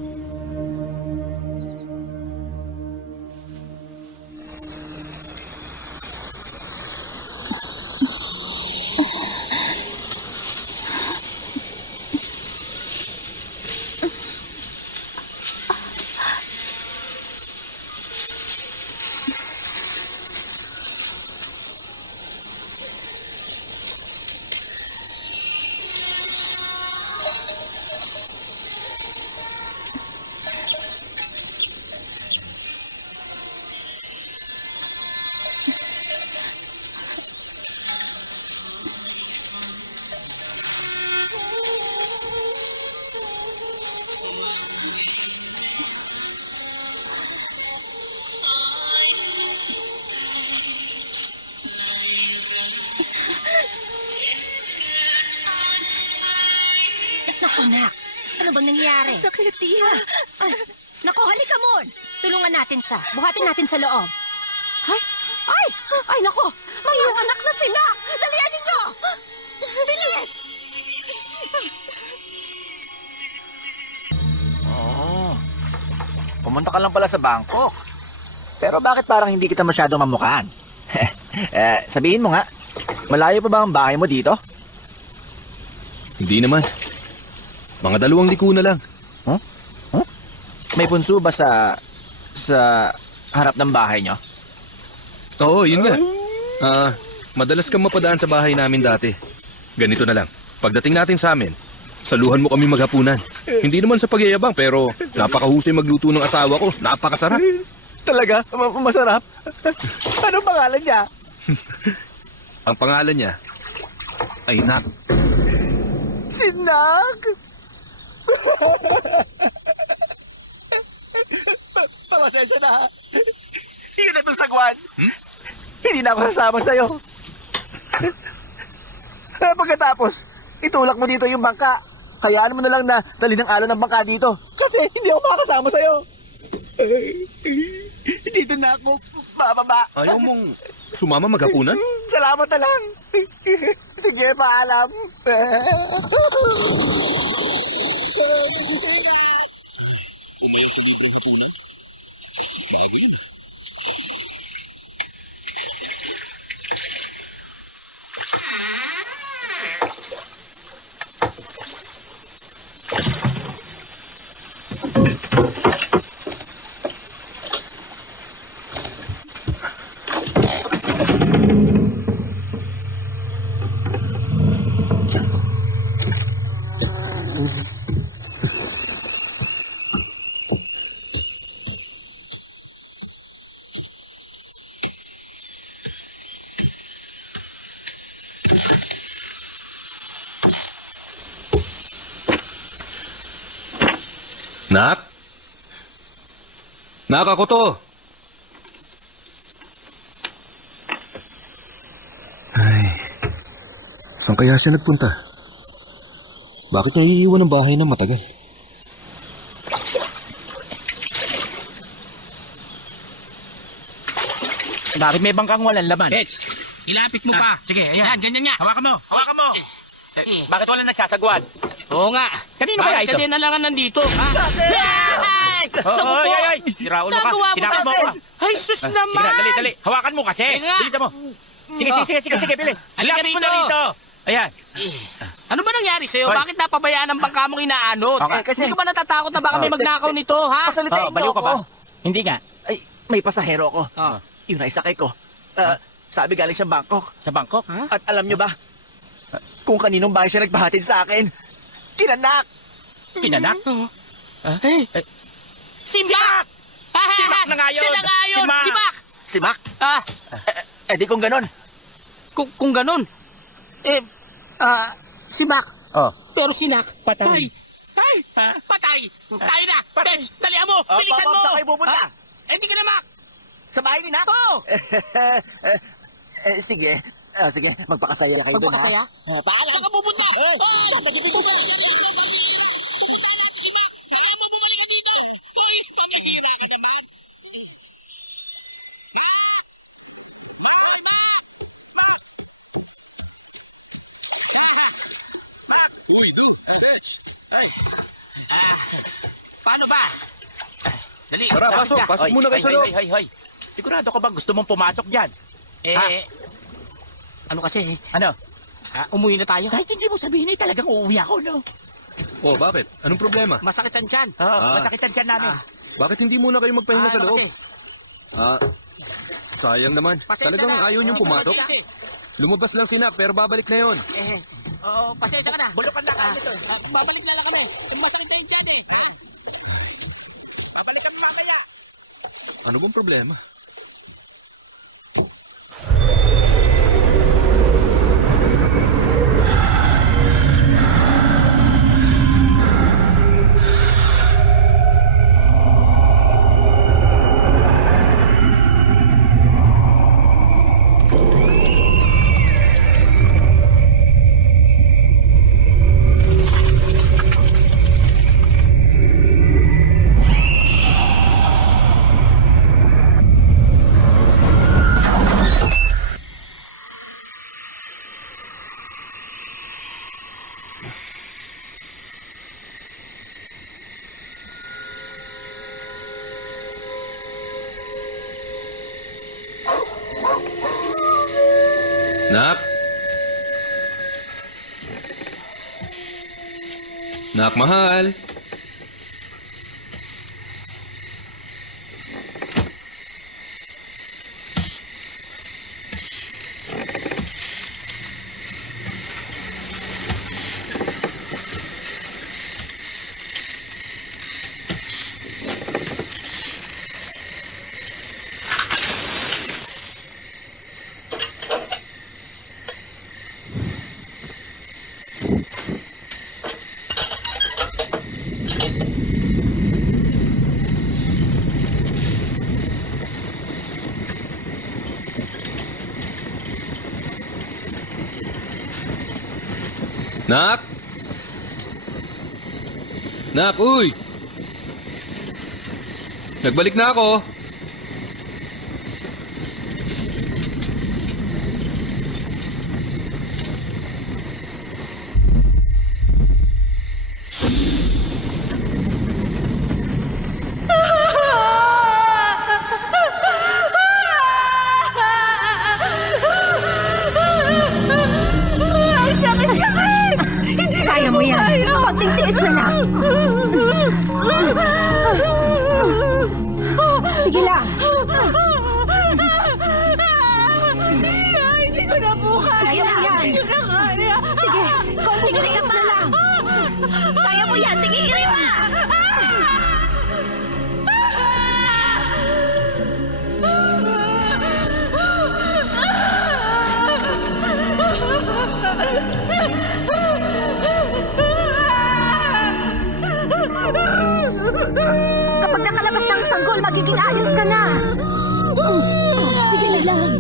Naku, Nak. Ano bang nangyari? Sakit, Tia. Naku, halika mon. Tulungan natin siya. Buhatin natin sa loob. Ay, naku. May iyong anak na si Nak. Dalian ninyo. Bilis. Oo. Pumunta ka lang pala sa Bangkok. Pero bakit parang hindi kita masyadong mamukhaan? Sabihin mo nga, malayo pa ba ang bahay mo dito? Hindi naman. Mga 2 liko na lang. May punso ba sa harap ng bahay nyo? Oo, yun nga. Madalas kang mapadaan sa bahay namin dati. Ganito na lang. Pagdating natin sa amin, saluhan mo kami maghapunan. Hindi naman sa pagyayabang, pero napakahusay magluto ng asawa ko. Napakasarap. Talaga? Masarap? Anong pangalan niya? Ang pangalan niya ay Nak. Si Nak? Pasensya na. Yun na itong sagwan. Hindi na ako sasama sa'yo. Pagkatapos, itulak mo dito yung bangka. Hayaan mo na lang na dali ng alon ng bangka dito. Kasi hindi ako makakasama sa'yo. Dito na ako bababa. Ayaw mong sumama maghapunan? Salamat na lang. Sige, paalam. Umayaw sa libre hapunan. Bagoy na. Nak? Nak, ako to. Ay, saan kaya siya nagpunta? Bakit niya iiwan ang bahay na matagal? Bakit may bangkang walang laman? Pets, ilapit mo pa. Sige, Yan, ganyan nga. Hawakan mo! Hawakan mo! Bakit walang nagsasagwan? Oo nga. Kanino kaya ito? Bakit ka din alangan nandito? Ha? Ay! Sira ulo ka. Nagawa mo Tinapos mo ba? ako. Ay, sus Sige naman! na, dali. Hawakan mo kasi. Sige nga. Bilisan mo. Sige, bilis. Halika Ilapit mo na rito. rito. Ayan. Ano ba nangyari sa'yo? Hoy. Bakit napabayaan ang bangka mong inaanot? Kasi- Hindi ka ba natatakot na baka may magnakaw nito, ha? Pasalitain mo Baliw ka ba? ako. Hindi nga. Ay, may pasahero ako. Ah. Yun ay sakay ko. Sabi galing siya Bangkok. Sa Bangkok? At alam nyo ba, kung kaninong bahay siya nagpahatid sa akin, kinanak! Kinanak? Si Mac! Si Mac na nga yun! Siya na nga yun! Si Mac! Si Mac! Si Mac? Ah, Di kung ganon. kung ganun. Si Mac. Oh. Pero si Nak, Patay. Patay! Tayo na! Pets, dalihan mo! Bilisan mo! Saan kayo pupunta? Hindi ka na, Mac! Sa bahay ni Nak? Sige. Sige, magpakasaya lang kayo doon, ha? Magpakasaya? Paalam! Saan ka pupunta? Sasagipin ko sa... Si Mac! Kaya mo bumalik ka dito! Hoy, pangahira ka naman! Uy, do. Stretch. Paano ba? Dali, Tara, pasok. Pasok muna kayo sa loob. Hoy. Sigurado ka ba gusto mong pumasok dyan? Ano kasi? Ano? Umuwi na tayo? Kahit hindi mo sabihin talagang uuwi ako, no? Oh, bakit? Anong problema? Masakit ang tiyan. Masakit ang tiyan namin. Bakit hindi muna kayo magpahinga sa loob? Sayang naman. Talagang ayaw niyong pumasok? Lumabas lang si Nak, pero babalik na yon. Oo, pasensya ka na. Bulukan lang kami dito. Babalik na lang kami. Masakit na yung tiyan eh. Ano bang problema? Nak? Nak, mahal. Nak? Nak, uy! Nagbalik na ako. Bilis na lang. Sige lang. Hindi ko na po kaya. Kaya mo yan. Hindi ko na kaya. Sige, konting likas na lang. Kaya mo yan. Sige, Irima. Kapag nakalabas ng sanggol, magiging ayos ka na. Sige na lang.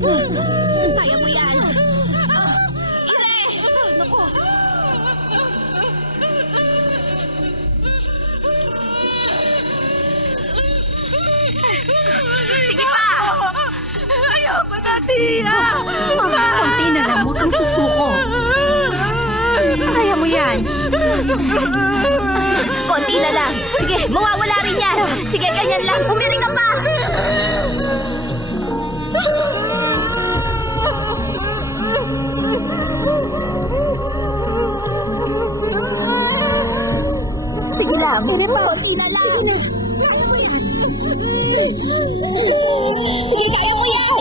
Kaya mo yan. Ire! Naku. Sige pa! Ayoko na, Tia! Konti na lang, huwag kang susuko. Kaya mo yan. Konti na lang. Sige, mawawala rin yan. Sige, ganyan lang. Umiling ka pa. Sige lang. Konti na lang. Sige na. Kaya mo yan. Sige, kaya mo yan.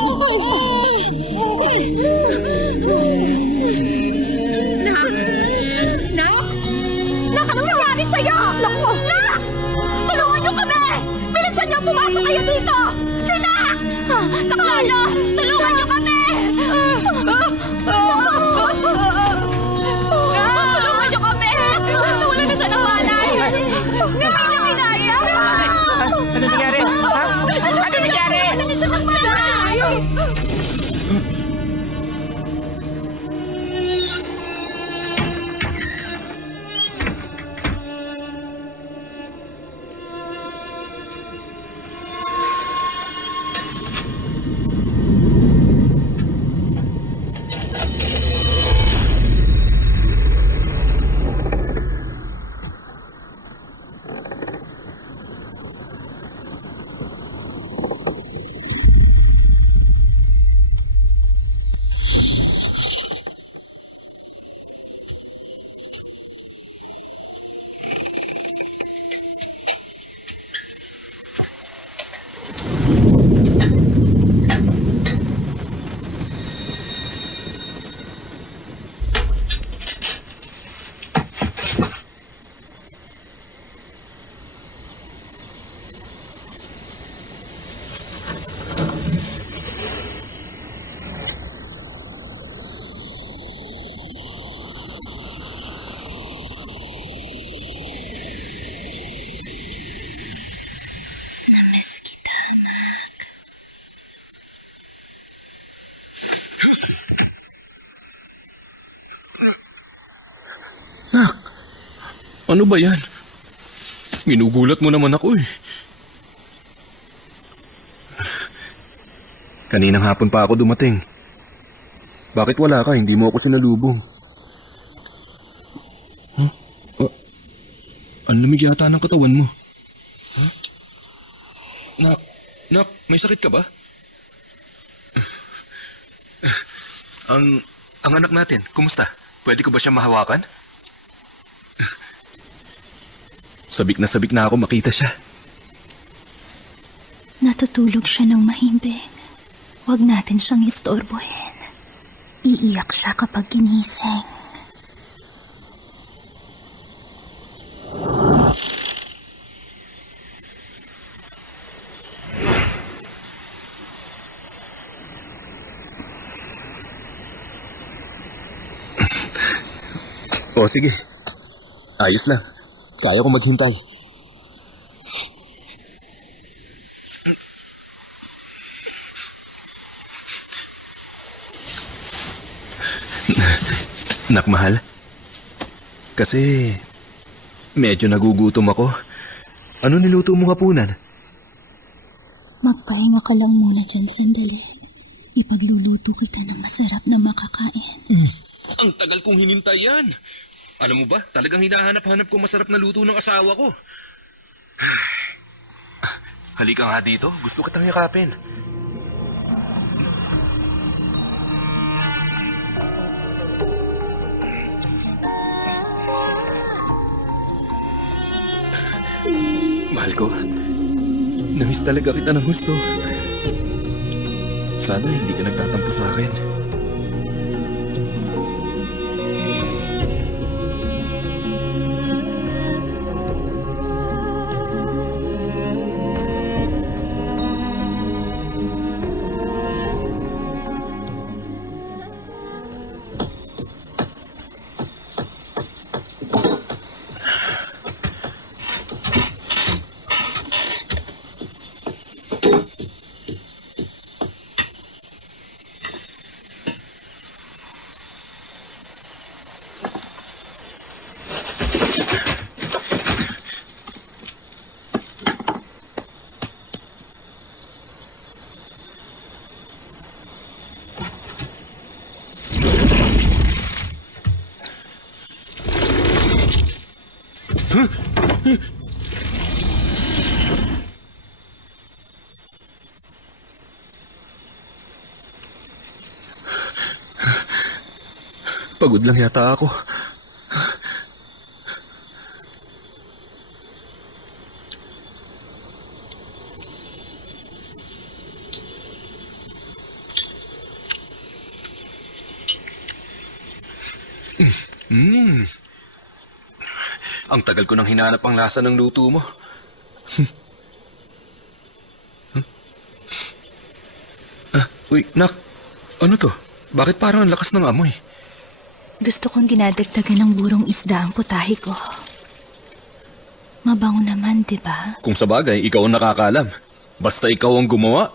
Nak? Nak, anong nangyari sa'yo? Naku! Nak! Tulungan niyo kami! Bilisan niyo, pumasok kayo dito! Si Nak! Saklalo! Tulungan niyo kami! Tulungan niyo kami! Nawala na siya ng malay! Hindi niya kinaya! Ano nangyari? Ha? Ano nangyari? Nawala na siya ng malay! Nak, ano ba yan? Ginugulat mo naman ako eh. Kaninang hapon pa ako dumating. Bakit wala ka? Hindi mo ako sinalubong. Huh? Ang lamig yata ng katawan mo. Huh? Nak, may sakit ka ba? Ang anak natin, kumusta? Pwede ko ba siya mahawakan? Sabik na ako makita siya. Natutulog siya ng mahimbing. Huwag natin siyang istorbohin. Iiyak siya kapag ginising. O sige, ayos lang. Kaya ko maghintay. Nak, mahal. Kasi medyo nagugutom ako. Ano niluto mong hapunan? Magpahinga ka lang muna dyan sandali. Ipagluluto kita ng masarap na makakain. Ang tagal kong hinintay yan. Alam mo ba, talagang hinahanap-hanap ko masarap na luto ng asawa ko. Halika nga dito, gusto kitang yakapin. Mahal ko, namiss talaga kita ng gusto. Sana hindi ka nagtatampo sa akin. Pagod lang yata ako. Ang tagal ko nang hinanap ang lasa ng luto mo. Uy, Nak. Ano to? Bakit parang ang lakas ng amoy? Gusto kong dinadagdagan ng burong isda ang putahe ko. Mabango naman, di ba? Kung sa bagay, ikaw ang nakakaalam. Basta ikaw ang gumawa,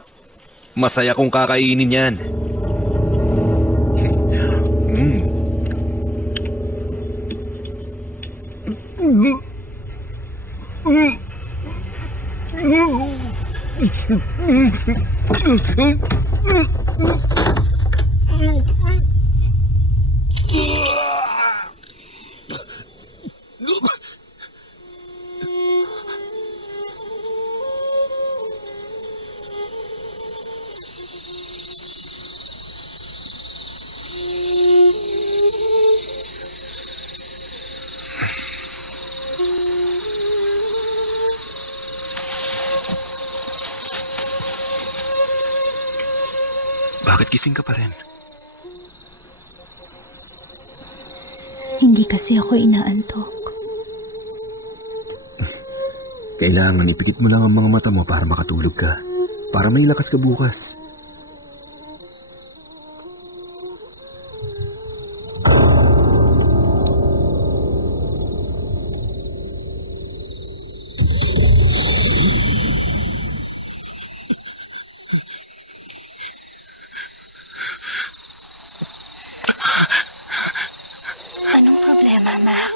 masaya kong kakainin yan. Bakit gising ka pa rin? Hindi kasi ako inaantok. Kailangan ipikit mo lang ang mga mata mo para makatulog ka. Para may lakas ka bukas. Anong problema, Mac?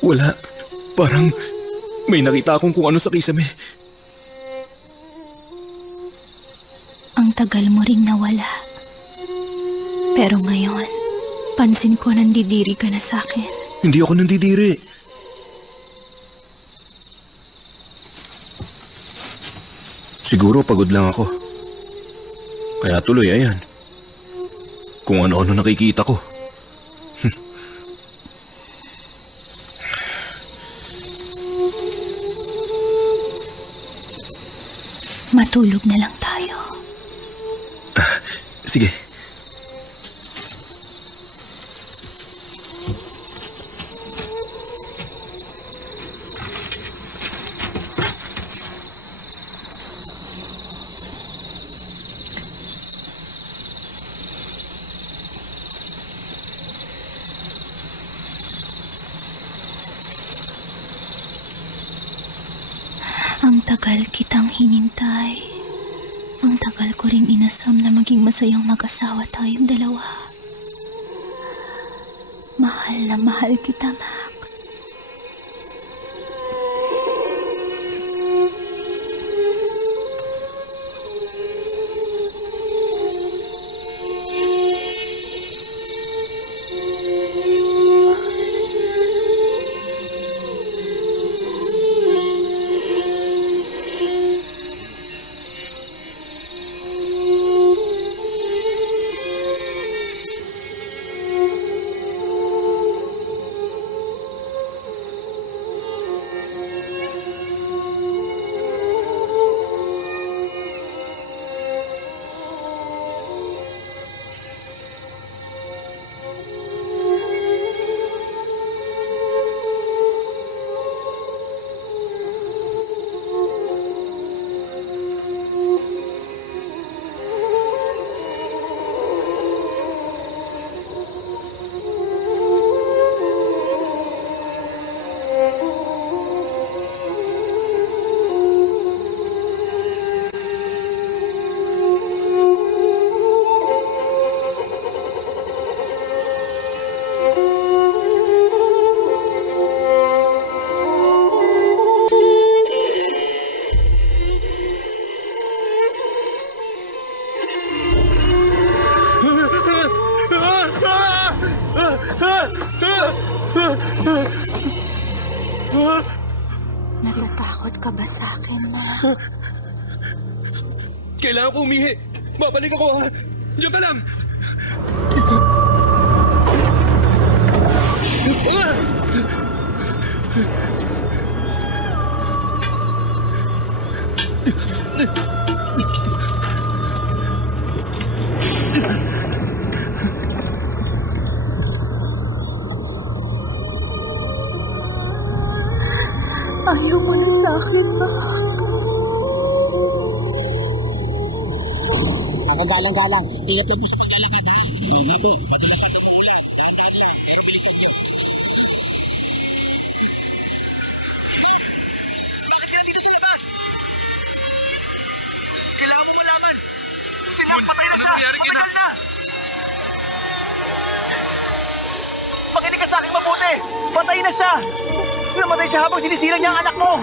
Wala. Parang may nakita akong kung ano sa kisame. Ang tagal mo ring nawala. Pero ngayon, pansin ko nandidiri ka na sa akin. Hindi ako nandidiri. Siguro pagod lang ako. Kaya tuloy, ayan. Kung ano-ano nakikita ko. Matulog na lang tayo. Sige. Ang tagal kitang hinintay. Ang tagal ko ring inasam na maging masayang mag-asawa tayong dalawa. Mahal na mahal kita, Mac. Natatakot ka ba sa akin, Ma? Kailangan ko umihi. Babalik ako ha. Diyan ka lang. Ayaw mo na sa akin, Ma. Galang-galang. Ingat lang mo sa pag-iingat, ha? Ito, pagkasal. Bakit ka dito sa labas? Kailangan mo malaman. Si Nak patay na siya. Matagal na. Makinig ka sa akin mabuti. Patay na siya. Namatay siya habang sinisilang niya ang anak mo.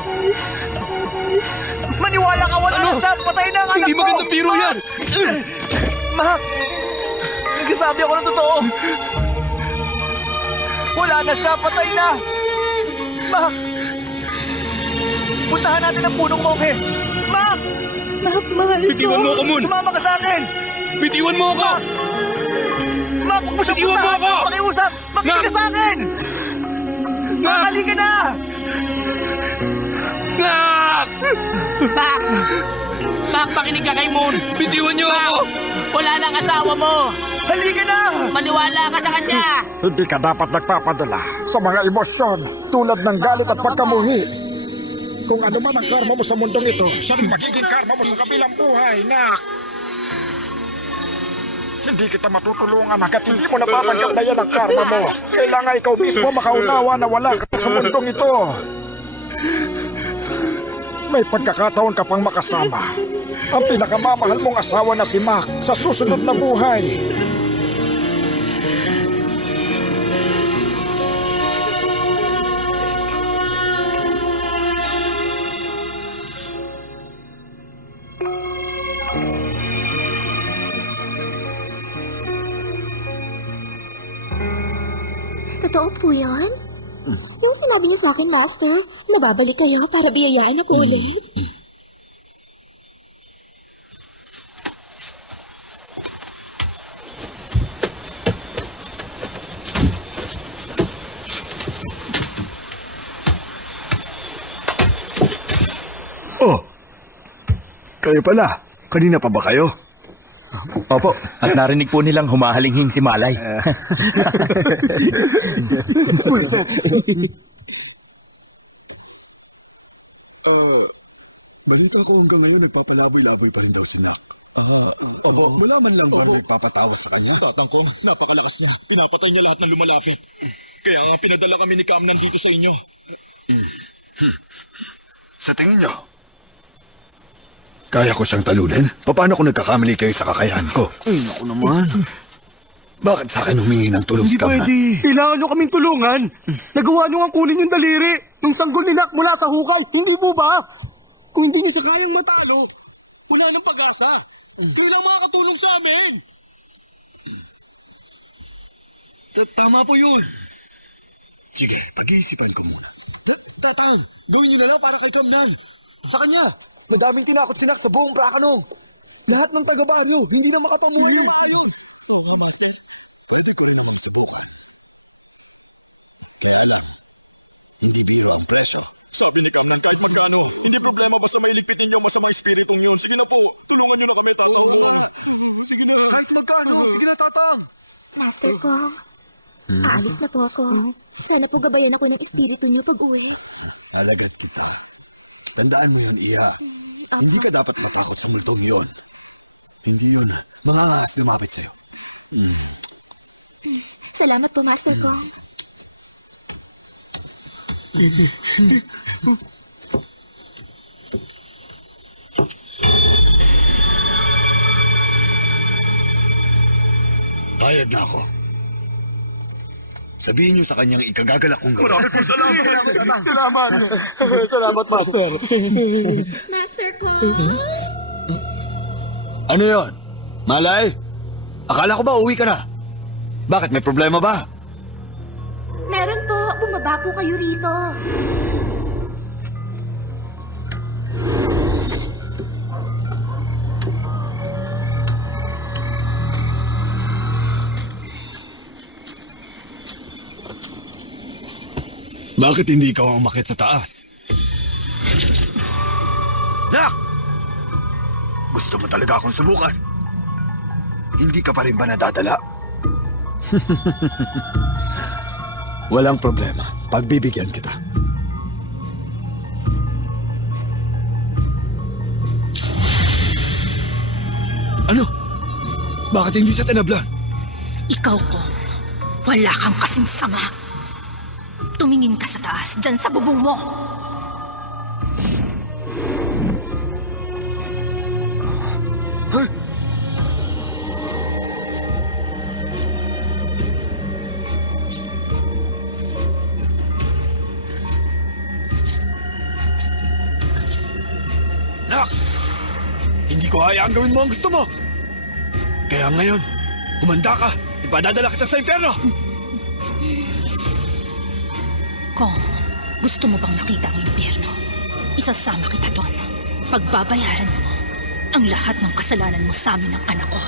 Maniwala ka, wala na siya. Patay na ang anak mo. Hindi magandang biro yan. Mak, nagsasabi ako ng totoo. Wala na siya, patay na. Mak, puntahan natin ang punong monghe. Mak! Mak, mahal ko. Bitiwan mo ako, Moon. Sumama ka sa akin. Bitiwan mo ako. Mak, huwag mo siya Bitiwan mo puntahan. ako. Pakiusap, makinig ka sa akin. Mak, halika na. Mac! Mac, makinig ka kay Moon. Bitiwan niyo ako. Wala na ang asawa mo. Halika na. Maniwala ka sa kanya. Hindi ka dapat nagpapadala sa mga emosyon tulad ng galit at pagkamuhi. Kung ano man ang karma mo sa mundong ito, siya rin magiging karma mo sa kabilang buhay, Nak. Hindi kita matutulungan hanggat hindi mo napapanggap na yan ang karma mo. Kailangan ikaw mismo makaunawa na wala ka sa mundong ito. May pagkakataon ka pang makasama ang pinakamamahal mong asawa na si Mac sa susunod na buhay. Totoo po yun? Yung sinabi niyo sa akin, Master, nababalik kayo para biyayaan ako ulit? Oh, kayo pala. Kanina pa ba kayo? Opo, at narinig po nilang humahalinghing si Malay. Balita ko hanggang ngayon nagpapalaboy-laboy pa rin daw si Nak. Wala man lang ba nagpapatawas sa kanya? Tatangkong, napakalakas niya. Pinapatay niya lahat ng lumalapit. Kaya nga pinadala kami ni Cam nandito sa inyo. Sa tingin niyo? Kaya ko siyang talunin? Paano kung nagkakamali kayo sa kakayahan ko? Ay, naku naman. Bakit sa akin humingi ng tulong si Cam? Kailangan nyo kaming tulungan. Nagawa nyo ang kulin yung daliri. Yung sanggol ni Nak mula sa hukay. Hindi po ba? Kung hindi nyo siya kayang matalo, wala nang pag-asa. Kailangan makakatulong sa amin. Tama po yun. Sige, pag-iisipan ko muna. Tatang, gawin niyo na lang para kay Kamnan. Sa kanya, madaming tinakot si Nak sa buong Bracanong. Lahat ng taga-baryo, hindi na makapamuhay ng maayos. Master Kong, aalis na po ako. Sana po gabayan ako ng espiritu niyo pag-uwi. Alagad kita. Tandaan mo yun, Iha. Hindi ka dapat matakot sa multong yun. Hindi yun. Mga ahas lumapit sa'yo. Salamat po, Master Kong. Payag na ako. Sabihin niyo sa kanyang ikagagalak kong gawin. Marami po salamat. Salamat. Salamat, Master. Master Kong. Ano yon? Malay? Akala ko ba uwi ka na? Bakit? May problema ba? Bumaba po kayo rito. Bakit hindi ikaw ang umakyat sa taas? Nak! Gusto mo talaga akong subukan? Hindi ka pa rin ba nadadala? Walang problema. Pagbibigyan kita. Ano? Bakit hindi sa tinablan? Ikaw ko, wala kang kasing sama. Tumingin ka sa taas, dyan sa bubong mo. Hey! Nak! Hindi ko hayaan gawin mo ang gusto mo! Kaya ngayon, humanda ka! Ipadadala kita sa impyerno! Kong, gusto mo bang makita ang impyerno? Isasama kita doon. Pagbabayaran mo ang lahat ng kasalanan mo sa amin ng anak ko.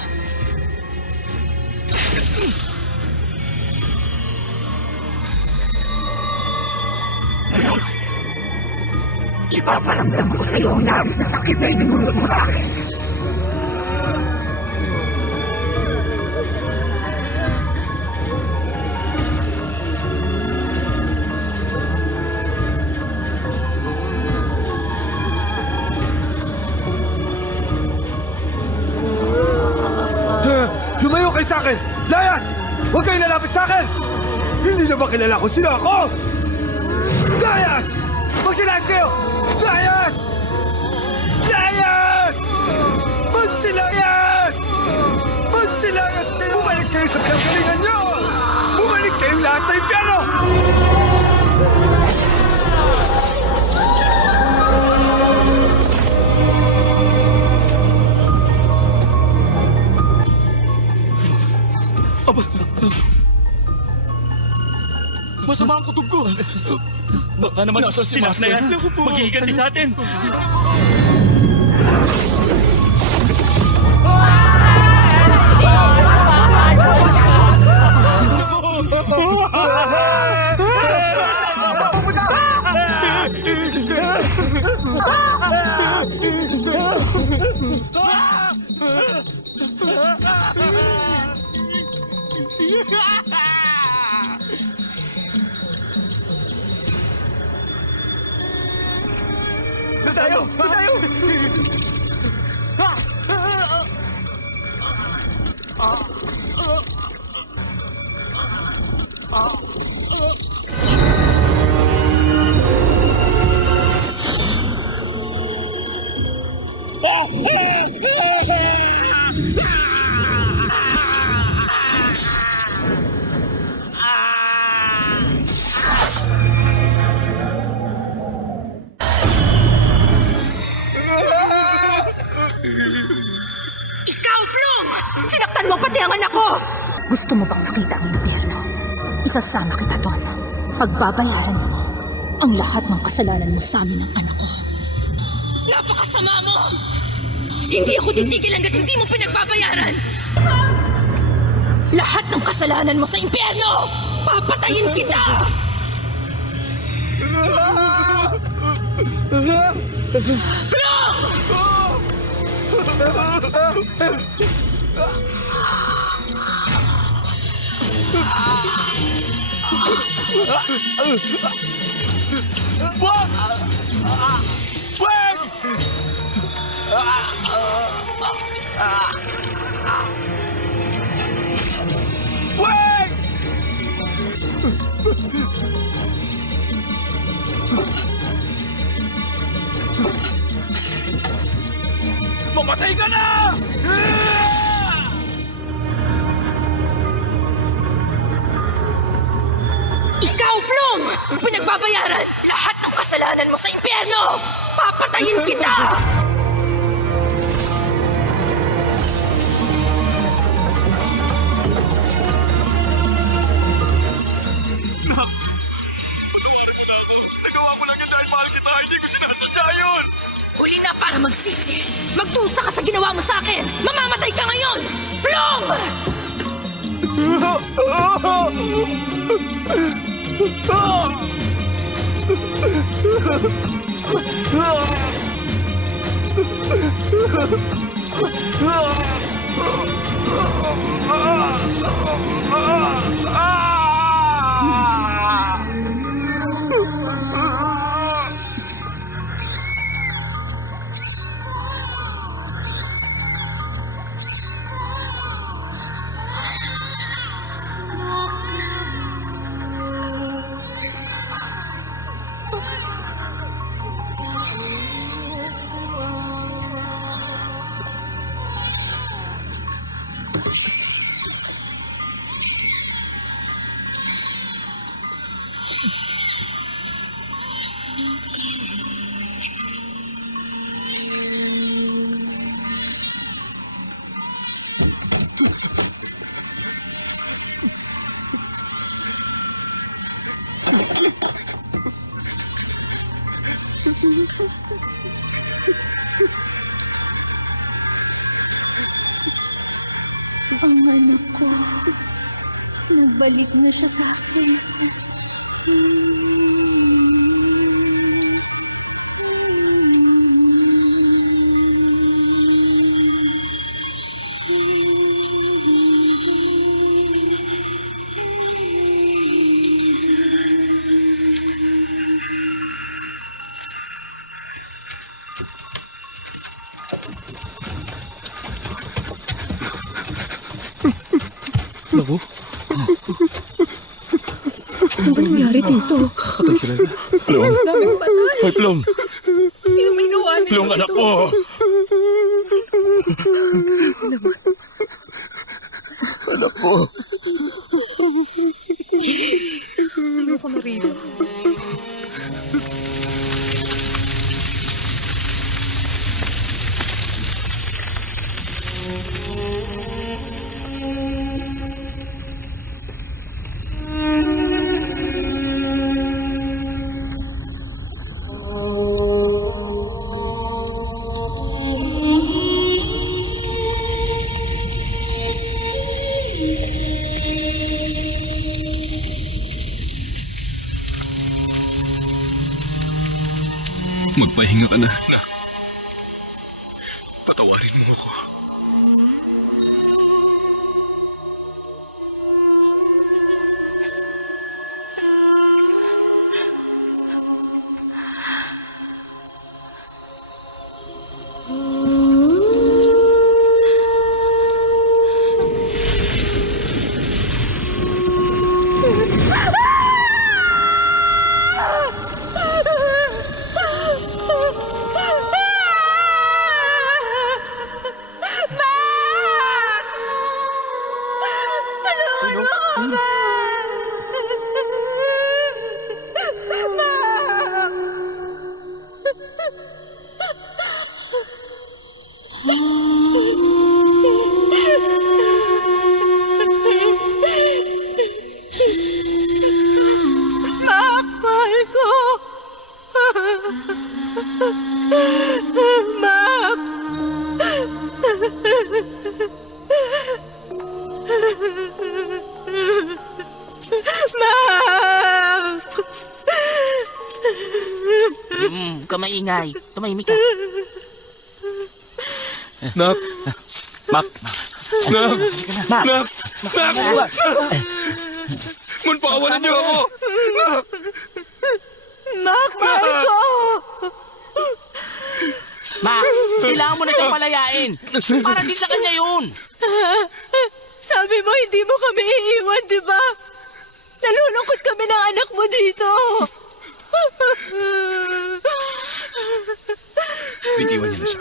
Ipaparamdam ko sa iyo ang labis na sakit na idinulot mo sa akin. Lumayo kayo sa akin! Layas! Huwag kayong lalapit sa akin! Hindi na ba kilala kung sino ako? Layas! Magsilayas kayo! Layas! Layas! Magsilayas! Magsilayas kayo! Bumalik kayo sa pinanggalingan nyo! Bumalik kayong lahat sa impyerno! Masama ang kutob ko. Baka naman si Nas na yan. Maghihiganti sa atin. Tayo! Ikaw, Bloom! Sinaktan mo pati ang anak ko! Gusto mo bang makita ang impyerno? Isasama kita doon. Pagbabayaran mo ang lahat ng kasalanan mo sa amin ng anak ko. Napakasama mo! Hindi ako titigil hanggat hindi mo pinagbabayaran! Lahat ng kasalanan mo sa impyerno! Papatayin kita! Bloom! Wag! Wag! Wag! Mamatay ka na! Ikaw, Bloom! Pinagbabayaran lahat ng kasalanan mo sa impyerno! Papatayin kita! magsisi. Magdusa ka sa ginawa mo sa akin. Mamamatay ka ngayon! Plong! Ang anak ko, nagbalik na siya sa akin. Naku. Ano ba nangyari dito? Patay sila. Plong. Daming patay. Hoy, Plong. Sino may gawa nito? Plong, anak ko. Anak ko. Ano ka na rito? Magpahinga ka na, nak. Patawarin mo ko. Huwag ka maingay. Tumahimik ka. Nak. Mak. Nak. Mak. Nak. Nak. Mun, pakawalan niyo ako. Nak. Nak, mahal ko! Ma, kailangan mo na siyang palayain. Para din sa kanya yun. Sabi mo hindi mo kami iiwan, di ba? Nalulungkot kami ng anak mo dito. Bitiwan niyo na siya.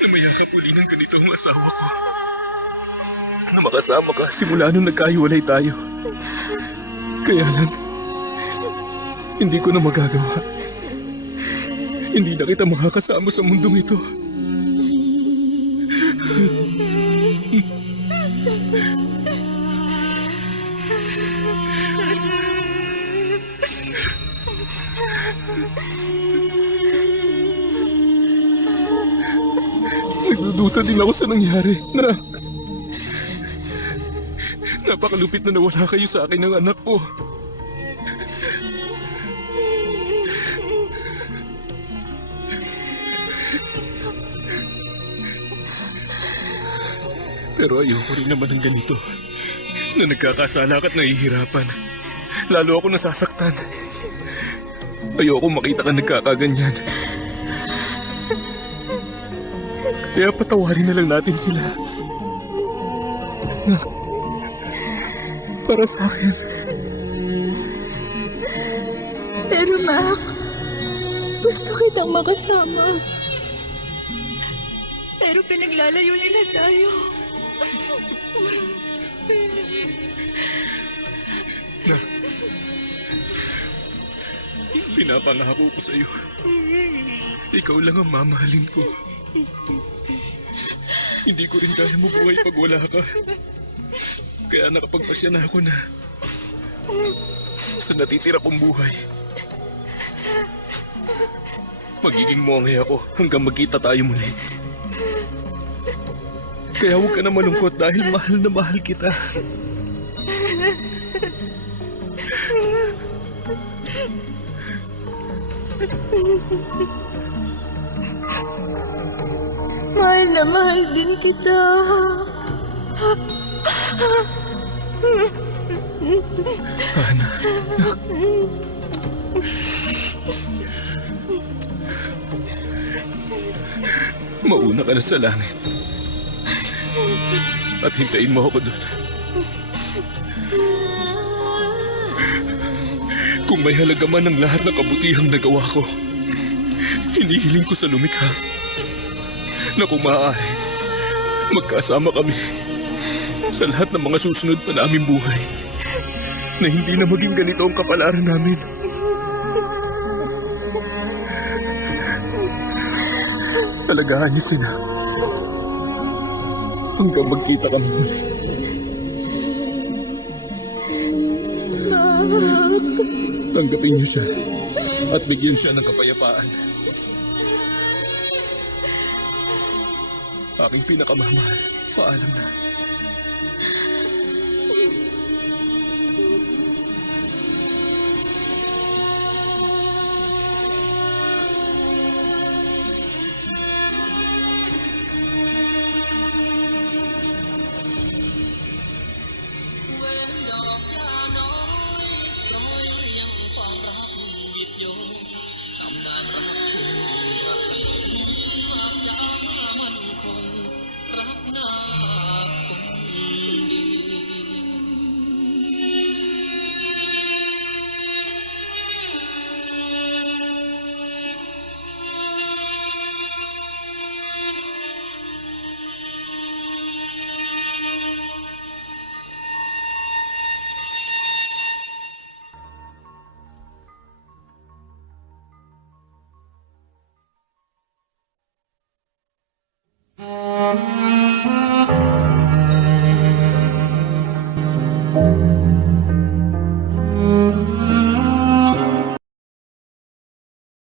na mayakap uli ng ganito ang asawa ko. Na makasama ka simula nung nagkahiwalay tayo. Kaya lang, hindi ko na magagawa. Hindi na kita makakasama sa mundong ito. Nagdudusa din ako sa nangyari, Nak. Napakalupit na nawala kayo sa akin ng anak ko. Pero ayoko rin naman ng ganito. Na nagkakasala ka't nahihirapan. Lalo ako nasasaktan. Ayoko makita ka nagkakaganyan. Kaya patawarin na lang natin sila. Nak, para sa akin. Pero Mac, gusto kitang makasama. Pero pinaglalayo nila tayo. Nak, pinapangako ko sa'yo. Ikaw lang ang mamahalin ko. Hindi ko rin kaya mabuhay pag wala ka. Kaya nakapagpasya na ako na sa natitira kong buhay. Magiging monghe ako hanggang magkita tayo muli. Kaya huwag ka na malungkot dahil mahal na mahal kita. Mahal na mahal din kita. Tana, Nak. Mauna ka na sa langit. At hintayin mo ako doon. Kung may halaga man ang lahat ng kabutihang nagawa ko, hinihiling ko sa lumikha na kung maaari, magkasama kami sa lahat ng mga susunod pa naming buhay na hindi na maging ganito ang kapalaran namin. Alagaan niyo sila hanggang magkita kami muli. Tanggapin niyo siya at bigyan siya ng kapayapaan. Aking pinakamamahal, paalam na.